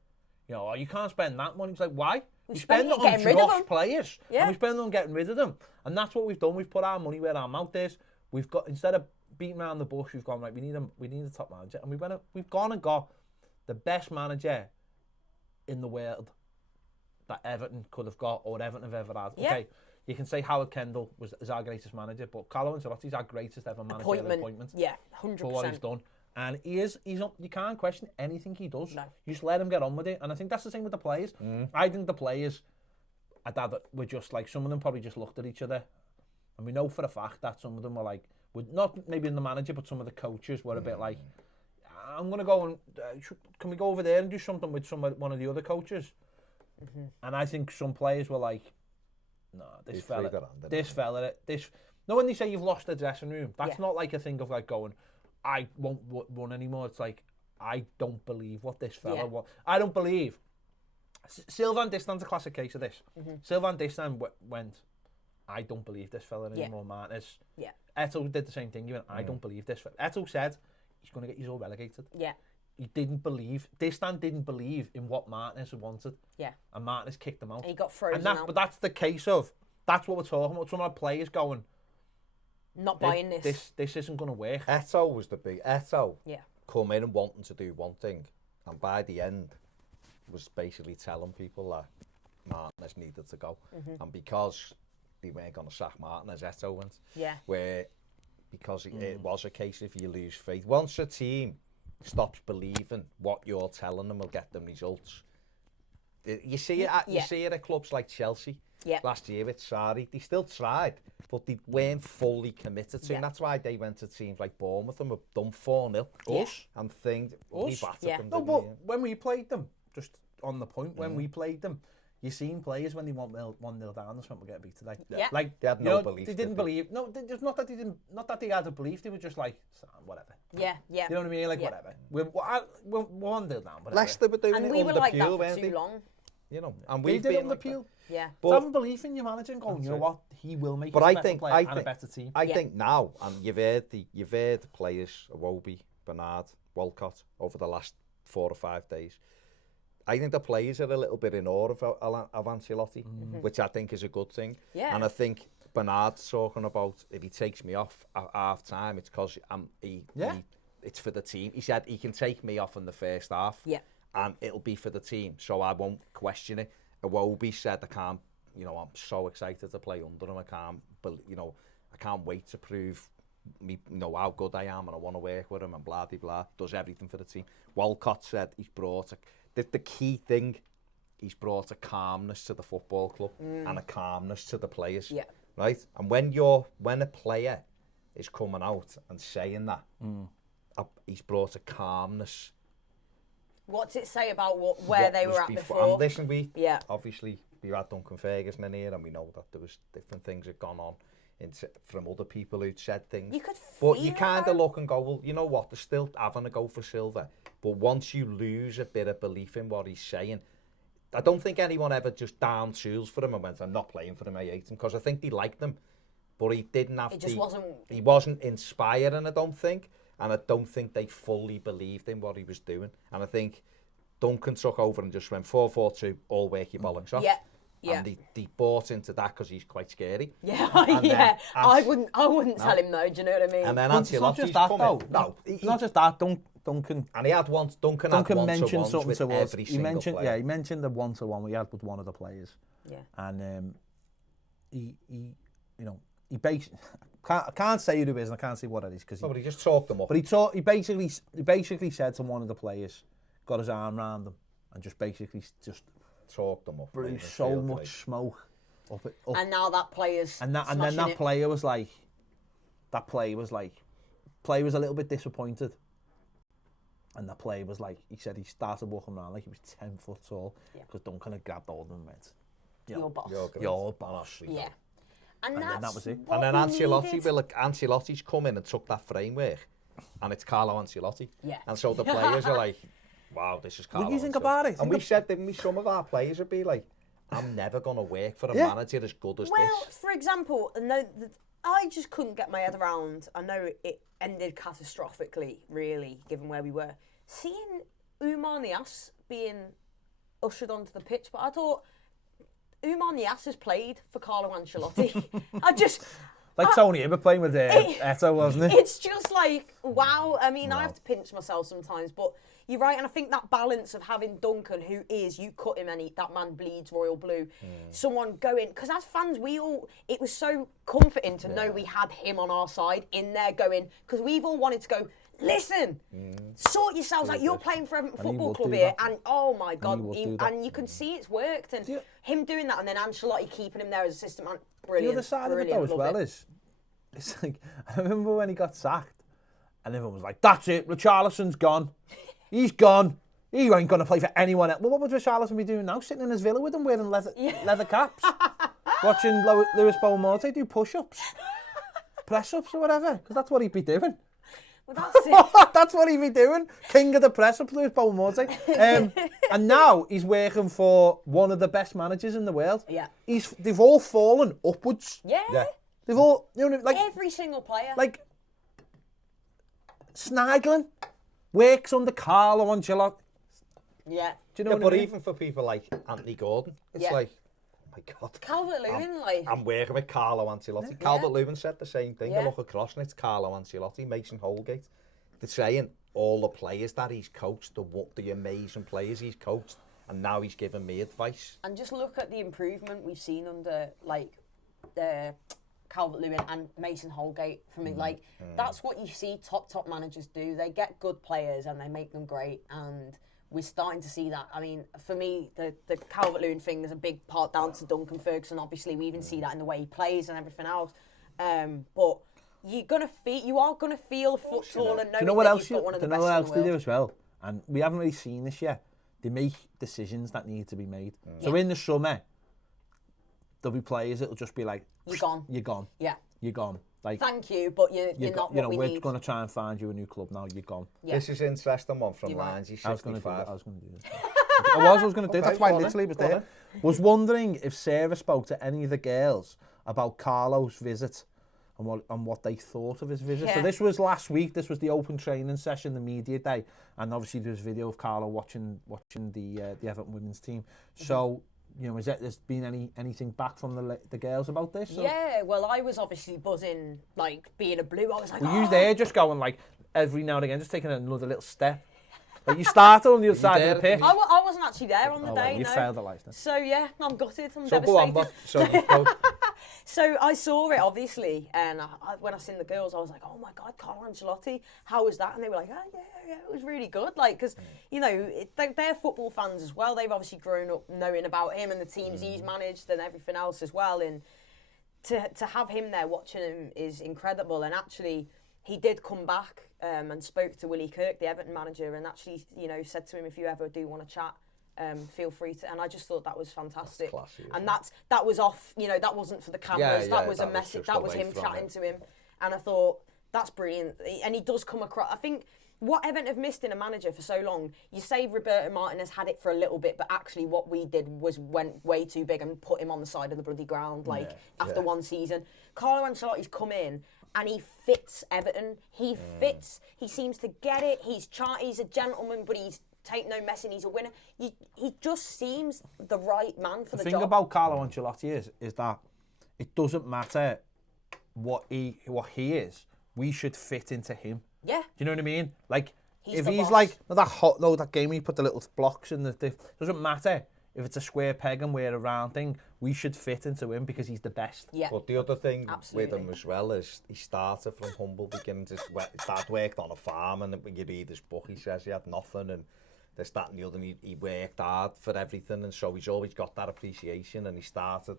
You know, you can't spend that money. It's like, why? We spend it on Josh players, and we spend it on getting rid of them. And that's what we've done. We've put our money where our mouth is. We've got, instead of beating around the bush, we've gone, right, we need a top manager. And we've gone and got the best manager in the world that Everton could have got, or Everton have ever had. Yeah. Okay, you can say Howard Kendall is our greatest manager, but Carlo Ancelotti's our greatest ever managerial appointment. Yeah, 100%. For what he's done. And he's not, you can't question anything he does. No. You just let him get on with it. And I think that's the same with the players. I think the players, were just like, some of them probably just looked at each other. And we know for a fact that some of them were like, not maybe in the manager, but some of the coaches were a bit like, I'm going to go and, can we go over there and do something with one of the other coaches? Mm-hmm. And I think some players were like, no, this fella. No, when they say you've lost the dressing room, that's not like a thing of like going, I won't run anymore. It's like, I don't believe what this fella wants. I don't believe. Sylvain Distan's a classic case of this. Mm-hmm. Sylvain Distan went, I don't believe this fella anymore, Martinez. Yeah. Eto'o did the same thing. He went, I don't believe this fella. Eto'o said, he's going to get you all relegated. Yeah. He didn't believe, Distan didn't believe in what Martinez wanted. Yeah. And Martinez kicked him out. And he got frozen out. But that's the case of, that's what we're talking about. Some of the players going, not buying this. This isn't going to work. Eto'o was the big... Eto'o come in and wanting to do one thing, and by the end was basically telling people that Martinez needed to go. Mm-hmm. And because they weren't going to sack Martinez, Eto'o went. Yeah. Because it was a case if you lose faith. Once a team stops believing what you're telling them will get them results. You see it at clubs like Chelsea. Yeah. Last year with Sarri, they still tried, but they weren't fully committed to it. And that's why they went to teams like Bournemouth and were done 4-0. Us? And things, we battered them. No, but when we played them, just on the point, when we played them, you seen players when they went 1-0 down, that's when we get beat today. Yeah. Like, they had no belief. They didn't believe. No, it's not that they didn't. Not that they had a belief. They were just like, whatever. Yeah, yeah. You know what I mean? Like, whatever. We're 1-0 down. Whatever. Leicester were doing and it we on were the like peel, that for too long. You know, and we did it on the like peel. Yeah. But having belief in your manager and going, you know what, he will make us a better player and a better team. I think now, and you've heard the players, Iwobi, Bernard, Walcott, over the last 4 or 5 days. I think the players are a little bit in awe of Ancelotti, which I think is a good thing. Yeah. And I think Bernard's talking about, if he takes me off at half time, it's because it's for the team. He said he can take me off in the first half. Yeah. And it'll be for the team, so I won't question it. Iwobi said, I'm so excited to play under him. I can't wait to prove how good I am, and I want to work with him, and blah, blah, blah. Does everything for the team. Walcott said he's brought the key thing, he's brought a calmness to the football club and a calmness to the players. Yeah. Right? And when a player is coming out and saying that, he's brought a calmness. What's it say about where they were at before? And listen, obviously we had Duncan Ferguson in here, and we know that there was different things that gone on from other people who'd said things. You could but you kind of look and go, well, you know what? They're still having a go for Silva. But once you lose a bit of belief in what he's saying, I don't think anyone ever just downed tools for him and went, I'm not playing for him, I hate him, because I think they liked him. But he didn't have he wasn't inspiring, I don't think. And I don't think they fully believed in what he was doing. And I think Duncan took over and just went 4-4-2, all work your bollocks off. Yeah. And they bought into that because he's quite scary. Yeah, yeah. I wouldn't tell him no, do you know what I mean? And then Ancelotti's coming. No, it's not just that. Duncan. And he had Duncan mentioned something to us. He mentioned the one-to-one we had with one of the players. Yeah. And he basically can't say who it is, and I can't say what it is because. But he just talked them up. But he basically said to one of the players, got his arm around them, and just talked them up. Blew so much smoke up. And now that player's and then that player was like, player was a little bit disappointed. And the player was like, he said he started walking around like he was 10 foot tall because Duncan had grabbed hold of him and went, your boss. Your boss. Yeah. And then that was it. And then Ancelotti's come in and took that framework, and it's Carlo Ancelotti. Yeah. And so the players are like, wow, this is Carlo What do you think about it? And we said, didn't we, some of our players would be like, I'm never going to work for a manager as good as this. Well, for example, I just couldn't get my head around, I know it ended catastrophically, really, given where we were, seeing Oumar Niasse being ushered onto the pitch, but I thought, Oumar Niasse has played for Carlo Ancelotti. Tony Hibbert playing with Eto, wasn't it? It's just like, wow. I mean, I have to pinch myself sometimes, but you're right. And I think that balance of having Duncan, who is, you cut him and that man bleeds royal blue. Someone going, because as fans, it was so comforting to know we had him on our side in there going, because we've all wanted to go, listen, sort yourselves out. You're playing for Everton Football Club here, and oh my God, and you can see it's worked. And him doing that, and then Ancelotti keeping him there as assistant man, brilliant. The other side of it though as well is, it's like, I remember when he got sacked, and everyone was like, "That's it, Richarlison's gone. He's gone. He ain't going to play for anyone else." Well, what would Richarlison be doing now? Sitting in his villa with him, wearing leather caps, watching Lewis Beaumont do push-ups, press-ups or whatever, because that's what he'd be doing. Well, that's it. That's what he'd be doing. King of the press-ups, Lewis Beaumont. And now he's working for one of the best managers in the world. Yeah. They've all fallen upwards. Yeah. They've all, like every single player. Like Snidling works under Carlo Ancelotti. Yeah. Do you know what I mean? Even for people like Anthony Gordon, it's like, oh my God. Calvert-Lewin, I'm working with Carlo Ancelotti. Yeah. Calvert-Lewin said the same thing. I look across and it's Carlo Ancelotti, Mason Holgate. They're saying all the players that he's coached, the amazing players he's coached, and now he's giving me advice. And just look at the improvement we've seen under Calvert-Lewin and Mason Holgate from it. That's what you see top managers do. They get good players and they make them great, and we're starting to see that. I mean, for me, the Calvert-Lewin thing is a big part down to Duncan Ferguson. Obviously, we even see that in the way he plays and everything else. But you are gonna feel foot tall and knowing that you've got one of the best in the world. Do you know what else they do as well? And we haven't really seen this yet. They make decisions that need to be made. So in the summer, there'll be players that'll just be like, You're gone. You're gone. Yeah. You're gone. Like, thank you, but you're not what we need. We're going to try and find you a new club now. You're gone. Yeah. This is interesting one from Lions. I was going to do this. I was going to do it. That's why I literally was there. Was wondering if Sarah spoke to any of the girls about Carlo's visit and what they thought of his visit. Yeah. So this was last week. This was the open training session, the media day, and obviously there's a video of Carlo watching the Everton women's team. So, has been anything back from the girls about this? Or? Yeah, well, I was obviously buzzing, being a Blue. I was like, you there just going every now and again, just taking another little step? You started on the other side of the pitch. I wasn't actually there on the day. You failed the life then. So yeah, I'm gutted. I'm devastated. Go on, So I saw it obviously, and when I seen the girls, I was like, "Oh my God, Carlo Ancelotti, how was that?" And they were like, "Oh yeah, it was really good." Because they're football fans as well. They've obviously grown up knowing about him and the teams he's managed and everything else as well. And to have him there watching him is incredible. And actually, he did come back and spoke to Willie Kirk, the Everton manager, and actually, said to him, if you ever do want to chat, feel free to. And I just thought that was fantastic. That's classy, and that was off. That wasn't for the cameras. That was a message. That was him chatting to him. And I thought that's brilliant. And he does come across. I think what Everton have missed in a manager for so long. You say Roberto Martinez had it for a little bit, but actually what we did was went way too big and put him on the side of the bloody ground. After one season, Carlo Ancelotti's come in. And he fits Everton. He fits. He seems to get it. He's a gentleman, but he's take no messing. He's a winner. He just seems the right man for the job. The thing about Carlo Ancelotti is that it doesn't matter what he is. We should fit into him. Yeah. Do you know what I mean? Like if the he's boss. like that game where he put the little blocks in doesn't matter. If it's a square peg and we're a round thing, we should fit into him because he's the best. Yeah. But the other thing Absolutely. with him as well is he started from humble beginnings. He started worked on a farm, and when you read his book, he says he had nothing, and this, that, and the other. And he worked hard for everything, and so he's always got that appreciation. And he started,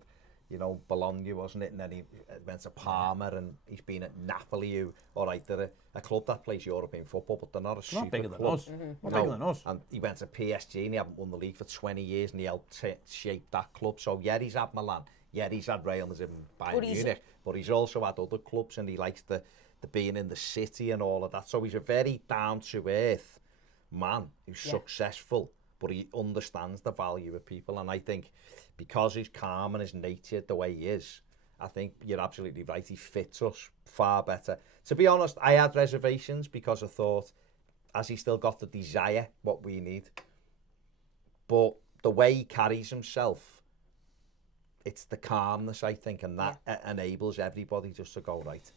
Bologna, wasn't it? And then he went to Parma, and he's been at Napoli, who, all right, they're a club that plays European football, but they're not a super bigger club. than us. Not bigger than us. And he went to PSG, and he haven't won the league for 20 years, and he helped shape that club. So yeah, he's had Milan, yeah, he's had Real Madrid and Bayern Munich, but he's also had other clubs, and he likes the being in the city and all of that. So he's a very down-to-earth man who's successful, but he understands the value of people. And I think because he's calm and his nature the way he is, I think you're absolutely right. He fits us far better. To be honest, I had reservations because I thought, has he still got the desire, what we need? But the way he carries himself, it's the calmness, I think, and that enables everybody just to go, right,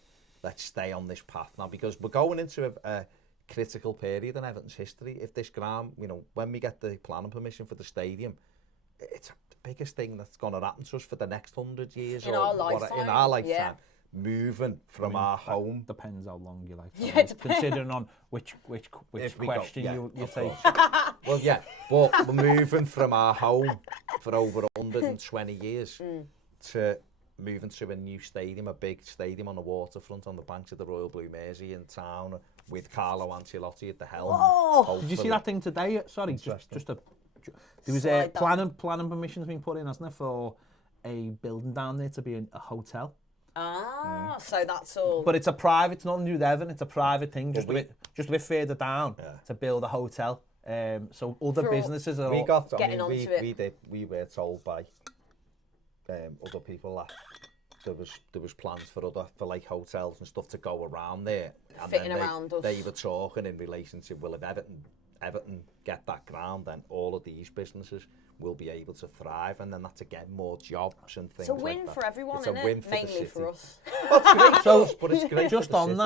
let's stay on this path now, because we're going into a critical period in Everton's history. If this ground, when we get the planning permission for the stadium, it's the biggest thing that's going to happen to us for the next 100 years. In our lifetime. In our lifetime. Moving from our home. Depends how long you like. Yeah, it depends. Considering on which question you take. Well, yeah, but we're moving from our home for over 120 years to moving to a new stadium, a big stadium on the waterfront on the banks of the Royal Blue Mersey in town with Carlo Ancelotti at the helm. Oh! Did you see that thing today? Sorry, there was a planning permissions being put in, hasn't there, for a building down there to be a hotel. So that's all. But it's it's not new with Everton, it's a private thing, just a bit further down to build a hotel. So other businesses are getting onto it. We were told by other people that there was plans for like hotels and stuff to go around there. And fitting then around us. They were talking in relation to, well, if Everton get that ground, then all of these businesses will be able to thrive, and then that's again more jobs and things. It's a win like that. for everyone, It's a isn't win it? for the Mainly city. for us. Well, it's great for us, but it's great just for the on city.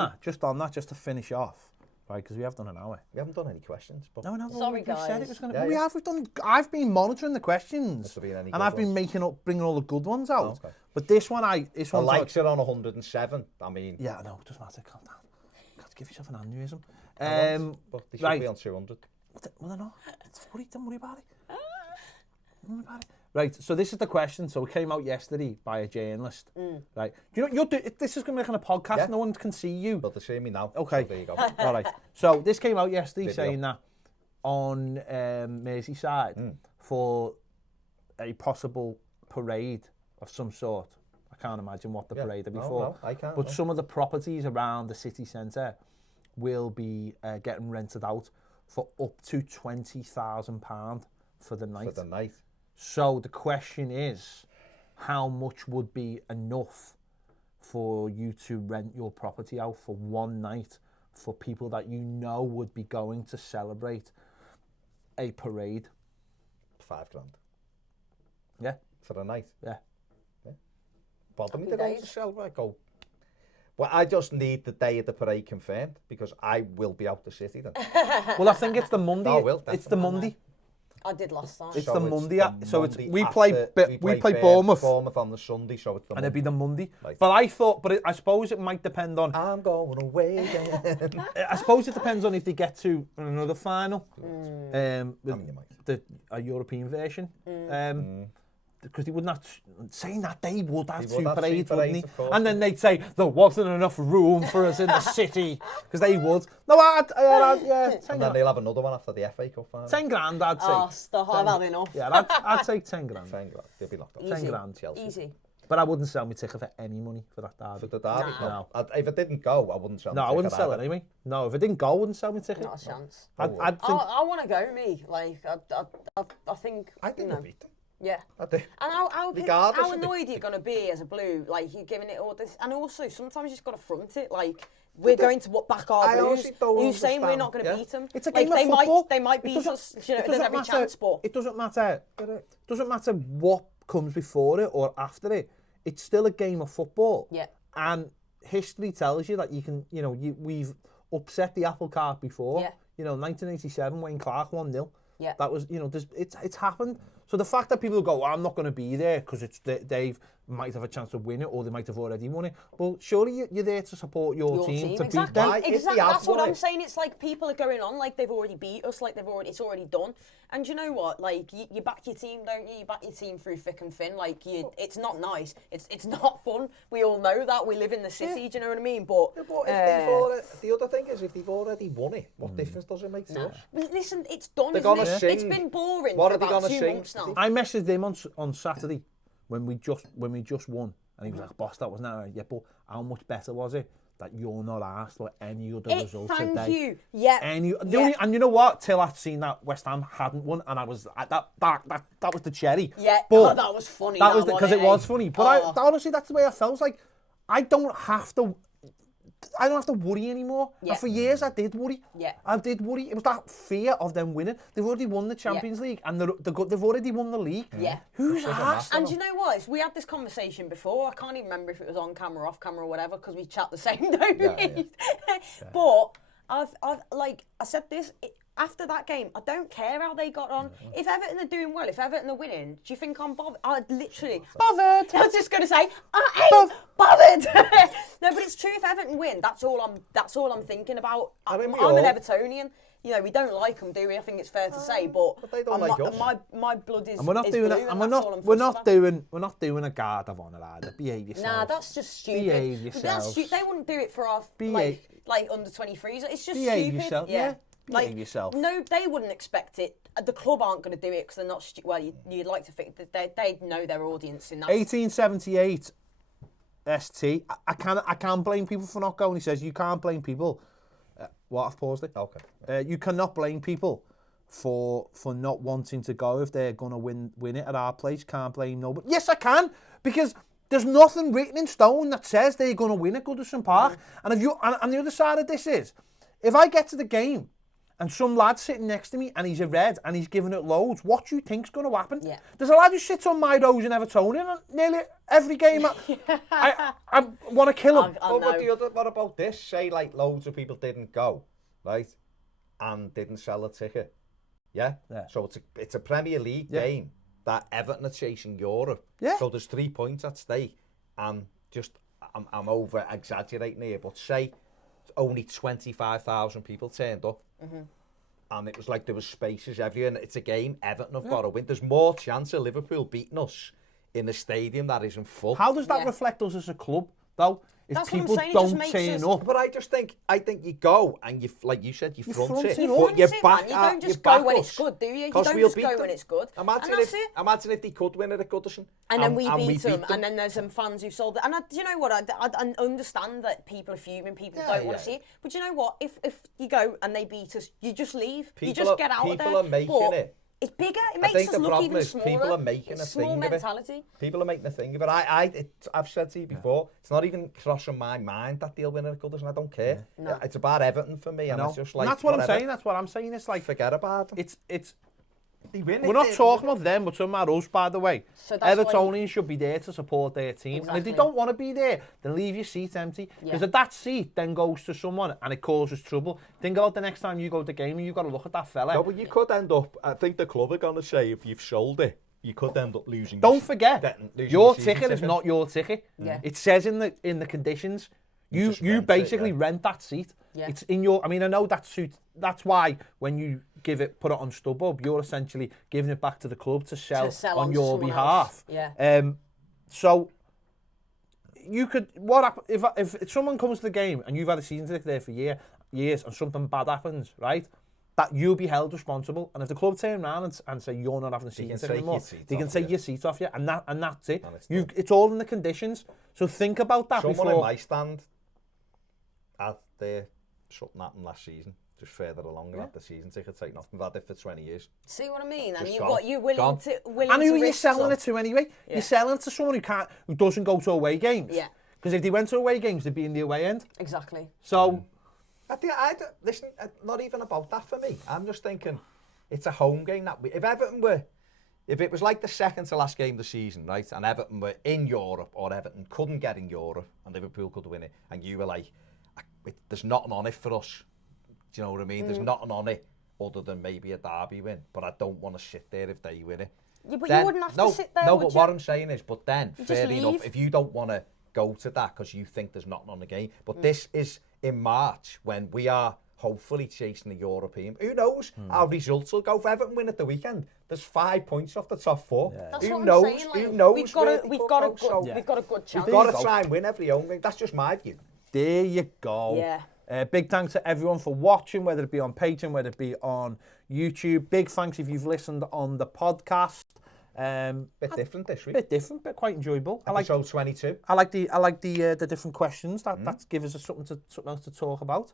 that, just to finish off, right? Because we have done an hour. We haven't done any questions. But No, Sorry, we said guys. it was going Yeah, to. We have. We've done. I've been monitoring the questions, Has there been any and good I've been ones? bringing all the good ones out. Okay. But this one, The likes are on 107. I mean, yeah, no, it doesn't matter. Calm down. God, give yourself an aneurysm. but they should right. be on 200. Well, they're not. It's funny. Don't worry about it. Don't worry about it. Right, so this is the question. So it came out yesterday by a journalist. Right, this is going to be on a podcast. Yeah. No one can see you. But they see me now. Okay. So there you go. All right. So this came out yesterday Video. saying that on Merseyside for a possible parade of some sort. I can't imagine what the parade would be for. No, I can't. But some of the properties around the city centre will be getting rented out for up to £20,000 for the night. For the night. So the question is, how much would be enough for you to rent your property out for one night for people that you know would be going to celebrate a parade? £5,000. Yeah. For the night. Yeah. Bother me Happy to go days. to celebrate. Go. Well, I just need the day of the parade confirmed because I will be out the city then. Well, I think it's the Monday. Oh, well, it's the Monday. I did last time. It's So the it's Monday. the So it's Monday we after- play Bournemouth, Bournemouth on the Sunday, so it's the and it'd be the Monday. Right. But I thought, I suppose it might depend on. I'm going away again. I suppose it depends on if they get to another final. I mean, you might. A European version. because they wouldn't have, saying that they would have They would two have two parades, wouldn't parades, they? of course. And then they'd say, there wasn't enough room for us in the city, because they would. No, yeah, 10 And then they'll have another one after the FA Cup final. 10 grand, I'd say. Oh, stop, I've had enough. Yeah, I'd say 10 grand. 10 grand. They'll be locked up. 10 grand. Chelsea. Easy. But I wouldn't sell my ticket for any money for that derby. For the derby? No. If it didn't go, I wouldn't sell No, I wouldn't sell it anyway. No, if it didn't go, I wouldn't sell my ticket. Not a chance. I'd think... I want to go, me. Like, I think, I think they'll beat them. Yeah. I do. And Regardless how of the- annoyed are you going to be as a Blue? Like, you're giving it all this. And also, sometimes you just got to front it. Like, we're going to back our I Blues. honestly don't You're saying we're understand, not going to yeah. beat them. It's a game of they football. They might It beat doesn't- us. You know, it there's doesn't every matter- chance, but... It doesn't matter what comes before it or after it. It's still a game of football. Yeah. And history tells you that you can, we've upset the apple cart before. Yeah. 1987, Wayne Clark 1-0. Yeah. That was, it's happened. So the fact that people go, well, I'm not going to be there because they might have a chance to win it or they might have already won it. Well, surely you're there to support your team to exactly. beat them. Exactly. If they have That's what won I'm it. saying. It's like people are going on like they've already beat us, like it's already done. And you know what? Like you back your team, don't you? You back your team through thick and thin. Like it's not nice. It's not fun. We all know that. We live in the city. Do you know what I mean? But But if the other thing is, if they've already won it, what difference does it make to us? listen, it's done. They're Isn't gonna it? sing. It's been boring What for are they about gonna 2 sing? months now. I messaged him on Saturday when we just won, and he was like, "Boss, that wasn't that." Yeah, but how much better was it that you're not asked for any other result today? Thank you. Yeah. And you know what? Till I'd seen that West Ham hadn't won, and I was that was the cherry. Yeah. But that was funny. that was wasn't because it was funny. But Oh. honestly, that's the way I felt. It's like I don't have to worry anymore. Yeah. And for years I did worry. Yeah. I did worry. It was that fear of them winning. They've already won the Champions League and they've already won the league. Yeah. Who's asked? And you know what? We had this conversation before. I can't even remember if it was on camera, off camera, or whatever, because we chat the same, don't we? But I've like I said this after that game. I don't care how they got on. If Everton are doing well, if Everton are winning, do you think I'm bothered? I'd literally bothered. I was just going to say I ain't bothered. No, but it's true. If Everton win, that's all I'm thinking about. I'm an Evertonian. You know, we don't like them, do we? I think it's fair to say, but they don't like us. My blood is. And we're not is doing blue, it. And and we're that's all I'm not fussed about. we're not doing a guard of honour either. Behave yourselves. Nah, that's just stupid. Behave That's yourselves. They wouldn't do it for our like under 23s. It's just Behave stupid. yourself, Yeah. Behave yourself. No, they wouldn't expect it. The club aren't going to do it because they're not. Well, you'd like to think that they know their audience in that. 1878 ST. I can't blame people for not going. He says you can't blame people. What, I've paused it. Okay. You cannot blame people for not wanting to go if they're going to win it at our place. Can't blame nobody. Yes, I can, because there's nothing written in stone that says they're going to win at Goodison Park. And if you and the other side of this is, if I get to the game and some lad's sitting next to me and he's a red and he's giving it loads, what do you think's going to happen? Yeah. There's a lad who sits on my rows in Evertonian and nearly every game I want to kill him. What about this? Say like loads of people didn't go, right, and didn't sell a ticket. Yeah. So it's a Premier League game that Everton are chasing Europe. Yeah. So there's 3 points at stake, and I'm over exaggerating here, but say only 25,000 people turned up. And it was like there was spaces everywhere, and it's a game Everton have got to win. There's more chance of Liverpool beating us in a stadium that isn't full. How does that reflect us as a club, though? If That's what I'm people saying, it just don't makes turn us- up. But I think you go and you, like you said, you front front it. it But up. you Man. back You out- don't just you go back when us. it's good, do you? You 'Cause don't we'll just beat go them. when it's good. Imagine And that's it. imagine if they could win it at Goodison. And then we beat them, them. and then there's some fans who sold it. And do you know what? I understand that people are fuming, people don't want to see it. But you know what? If you go and they beat us, you just leave. You just get out of there. People are making it. It's bigger. It I makes think us the look problem even is smaller. people are making It's a small thing of it. mentality. People are making a thing of it. I've said to you before, it's not even crossing my mind that they'll win at Goodison. I don't care. No. It's about Everton for me, and it's just like And that's what whatever. I'm saying. That's what I'm saying. It's like Forget about them. it's. They win We're not talking about them, we're talking about us, by the way. So that's why Evertonians should be there to support their team. And if they Exactly. don't want to be there, then leave your seat empty. Because if that seat then goes to someone and it causes trouble, think about the next time you go to the game and you've got to look at that fella. No, but you could end up, I think the club are going to say if you've sold it, you could end up losing. Don't forget, losing your season ticket is not your ticket. Yeah. It says in the conditions, you just rent it, basically rent that seat. Yeah. It's in your, I mean, I know that suit, that's why when you put it on StubHub. You're essentially giving it back to the club to sell on to your someone behalf. else. Yeah. So you could if someone comes to the game and you've had a season ticket there for years and something bad happens, right? That you'll be held responsible, and if the club turn around and say you're not having a season ticket anymore, they can take your seat off you, and that's it. It's all in the conditions. So think about that. Someone in my stand had their something happened last season, just further along, and had the season ticket taken off. We've had it for 20 years. See what I mean? And Just you're willing to And who are you risk selling it to anyway? Yeah. You're selling it to someone who doesn't go to away games. Yeah. Because if they went to away games, they'd be in the away end. Exactly. So. Listen, not even about that for me. I'm just thinking it's a home game. If it was like the second to last game of the season, right, and Everton were in Europe, or Everton couldn't get in Europe, and Liverpool could win it, and you were like, there's nothing on it for us. Do you know what I mean? There's nothing on it other than maybe a derby win, but I don't want to sit there if they win it. Yeah, but you wouldn't have to sit there, No, would but you? what I'm saying is, but then, fair enough, leave. if you don't want to go to that because you think there's nothing on the game, but this is in March when we are hopefully chasing the European. Who knows how results will go? For Everton win at the weekend, there's 5 points off the top four. Yeah. That's Who what knows? I'm saying. Like, Who knows? we've got a good chance. We've got to try and win every home game. That's just my view. There you go. Yeah. Big thanks to everyone for watching, whether it be on Patreon, whether it be on YouTube. Big thanks if you've listened on the podcast. Bit different this week. Bit different, but quite enjoyable. Episode 22. I like the different questions. That gives us something else to talk about.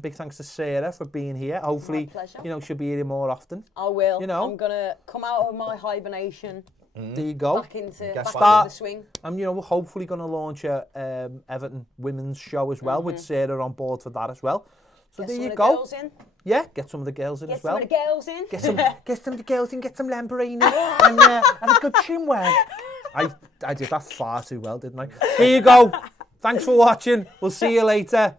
Big thanks to Sarah for being here. Hopefully, she'll be here more often. I will. I'm gonna come out of my hibernation. There you go. Back into the swing. And we're hopefully going to launch a Everton women's show as well with Sarah on board for that as well. So there you go. Yeah, get some of the girls in as well. Get some of the girls in. Get some of the girls in, get some Lamborghini and have a good chin wag. I did that far too well, didn't I? Here you go. Thanks for watching. We'll see you later.